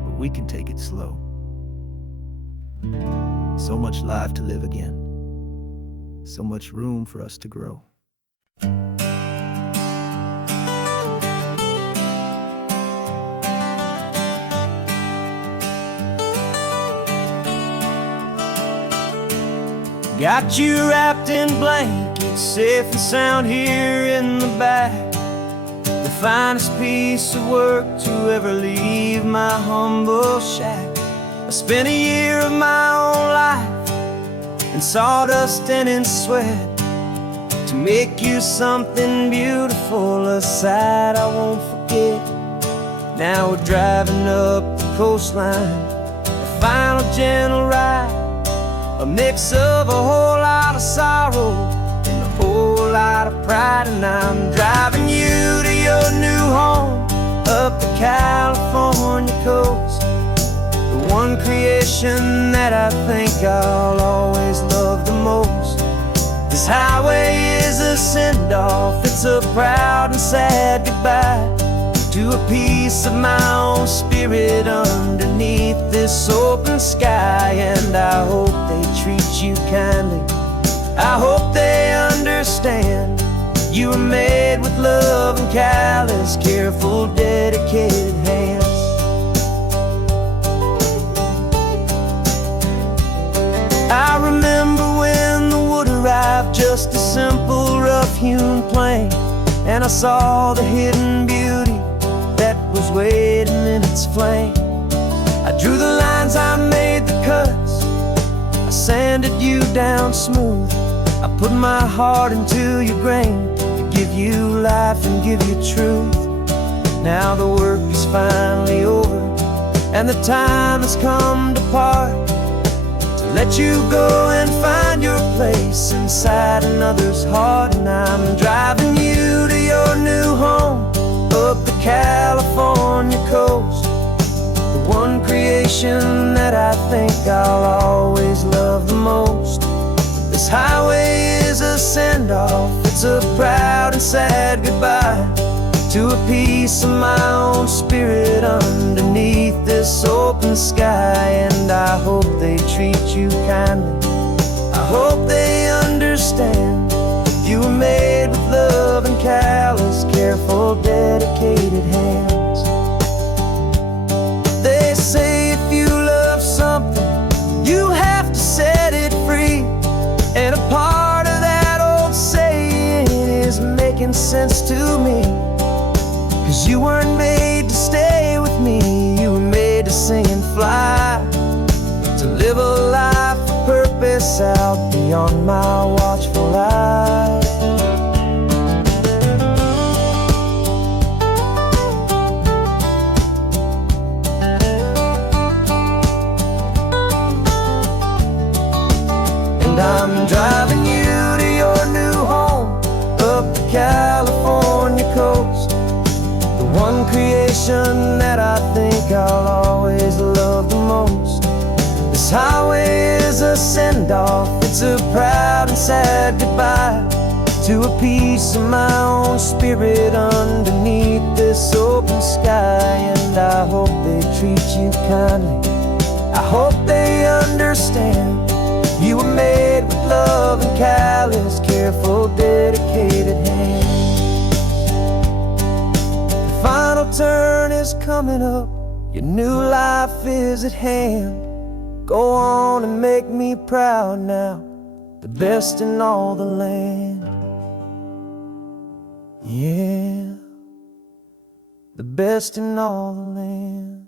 but we can take it slow. So much life to live again, so much room for us to grow. Got you wrapped in blankets, safe and sound here in the back. The finest piece of work to ever leave my humble shack. I spent a year of my own life in sawdust and in sweat to make you something beautiful, a sight I won't forget. Now we're driving up the coastline, a final gentle ride, a mix of a whole lot of sorrow and a whole lot of pride. And I'm driving you to your new home up the California coast, the one creation that I think I'll always love the most. This highway is a send-off, it's a proud and sad goodbye to a piece of my own spirit underneath this open sky. And I hope they treat you kindly, I hope they understand you were made with love and callous, careful, dedicated hands. I remember when the wood arrived, just a simple rough-hewn plank, and I saw the hidden beauty that was waiting in its flame. I drew the lines, I made the cuts, I sanded you down smooth. I put my heart into your grain to give you life and give you truth. Now the work is finally over, and the time has come to part, to let you go and find your place inside another's heart. And I'm driving you to your new home up the California coast, the one creation that I think I'll always love the most. This highway is a send-off, it's a proud and sad goodbye to a piece of my own spirit underneath this open sky. And I hope they treat you kindly, I hope they understand you were made with love and callous, careful, dedicated hands. They say if you love something, you have to set it free, and a part of that old saying is making sense to me. 'Cause you weren't made to stay with me, you were made to sing and fly, to live a life of purpose out beyond my watchful eye. And I'm driving you to your new home up the California coast, the one creation that I think I'll always love the most. This highway is a send-off, it's a proud and sad goodbye to a piece of my own spirit underneath this open sky. And I hope they treat you kindly, I hope they understand you were made with love and callous, careful, dedicated hands. The final turn is coming up, your new life is at hand. Go on and make me proud now, the best in all the land. Yeah, the best in all the land.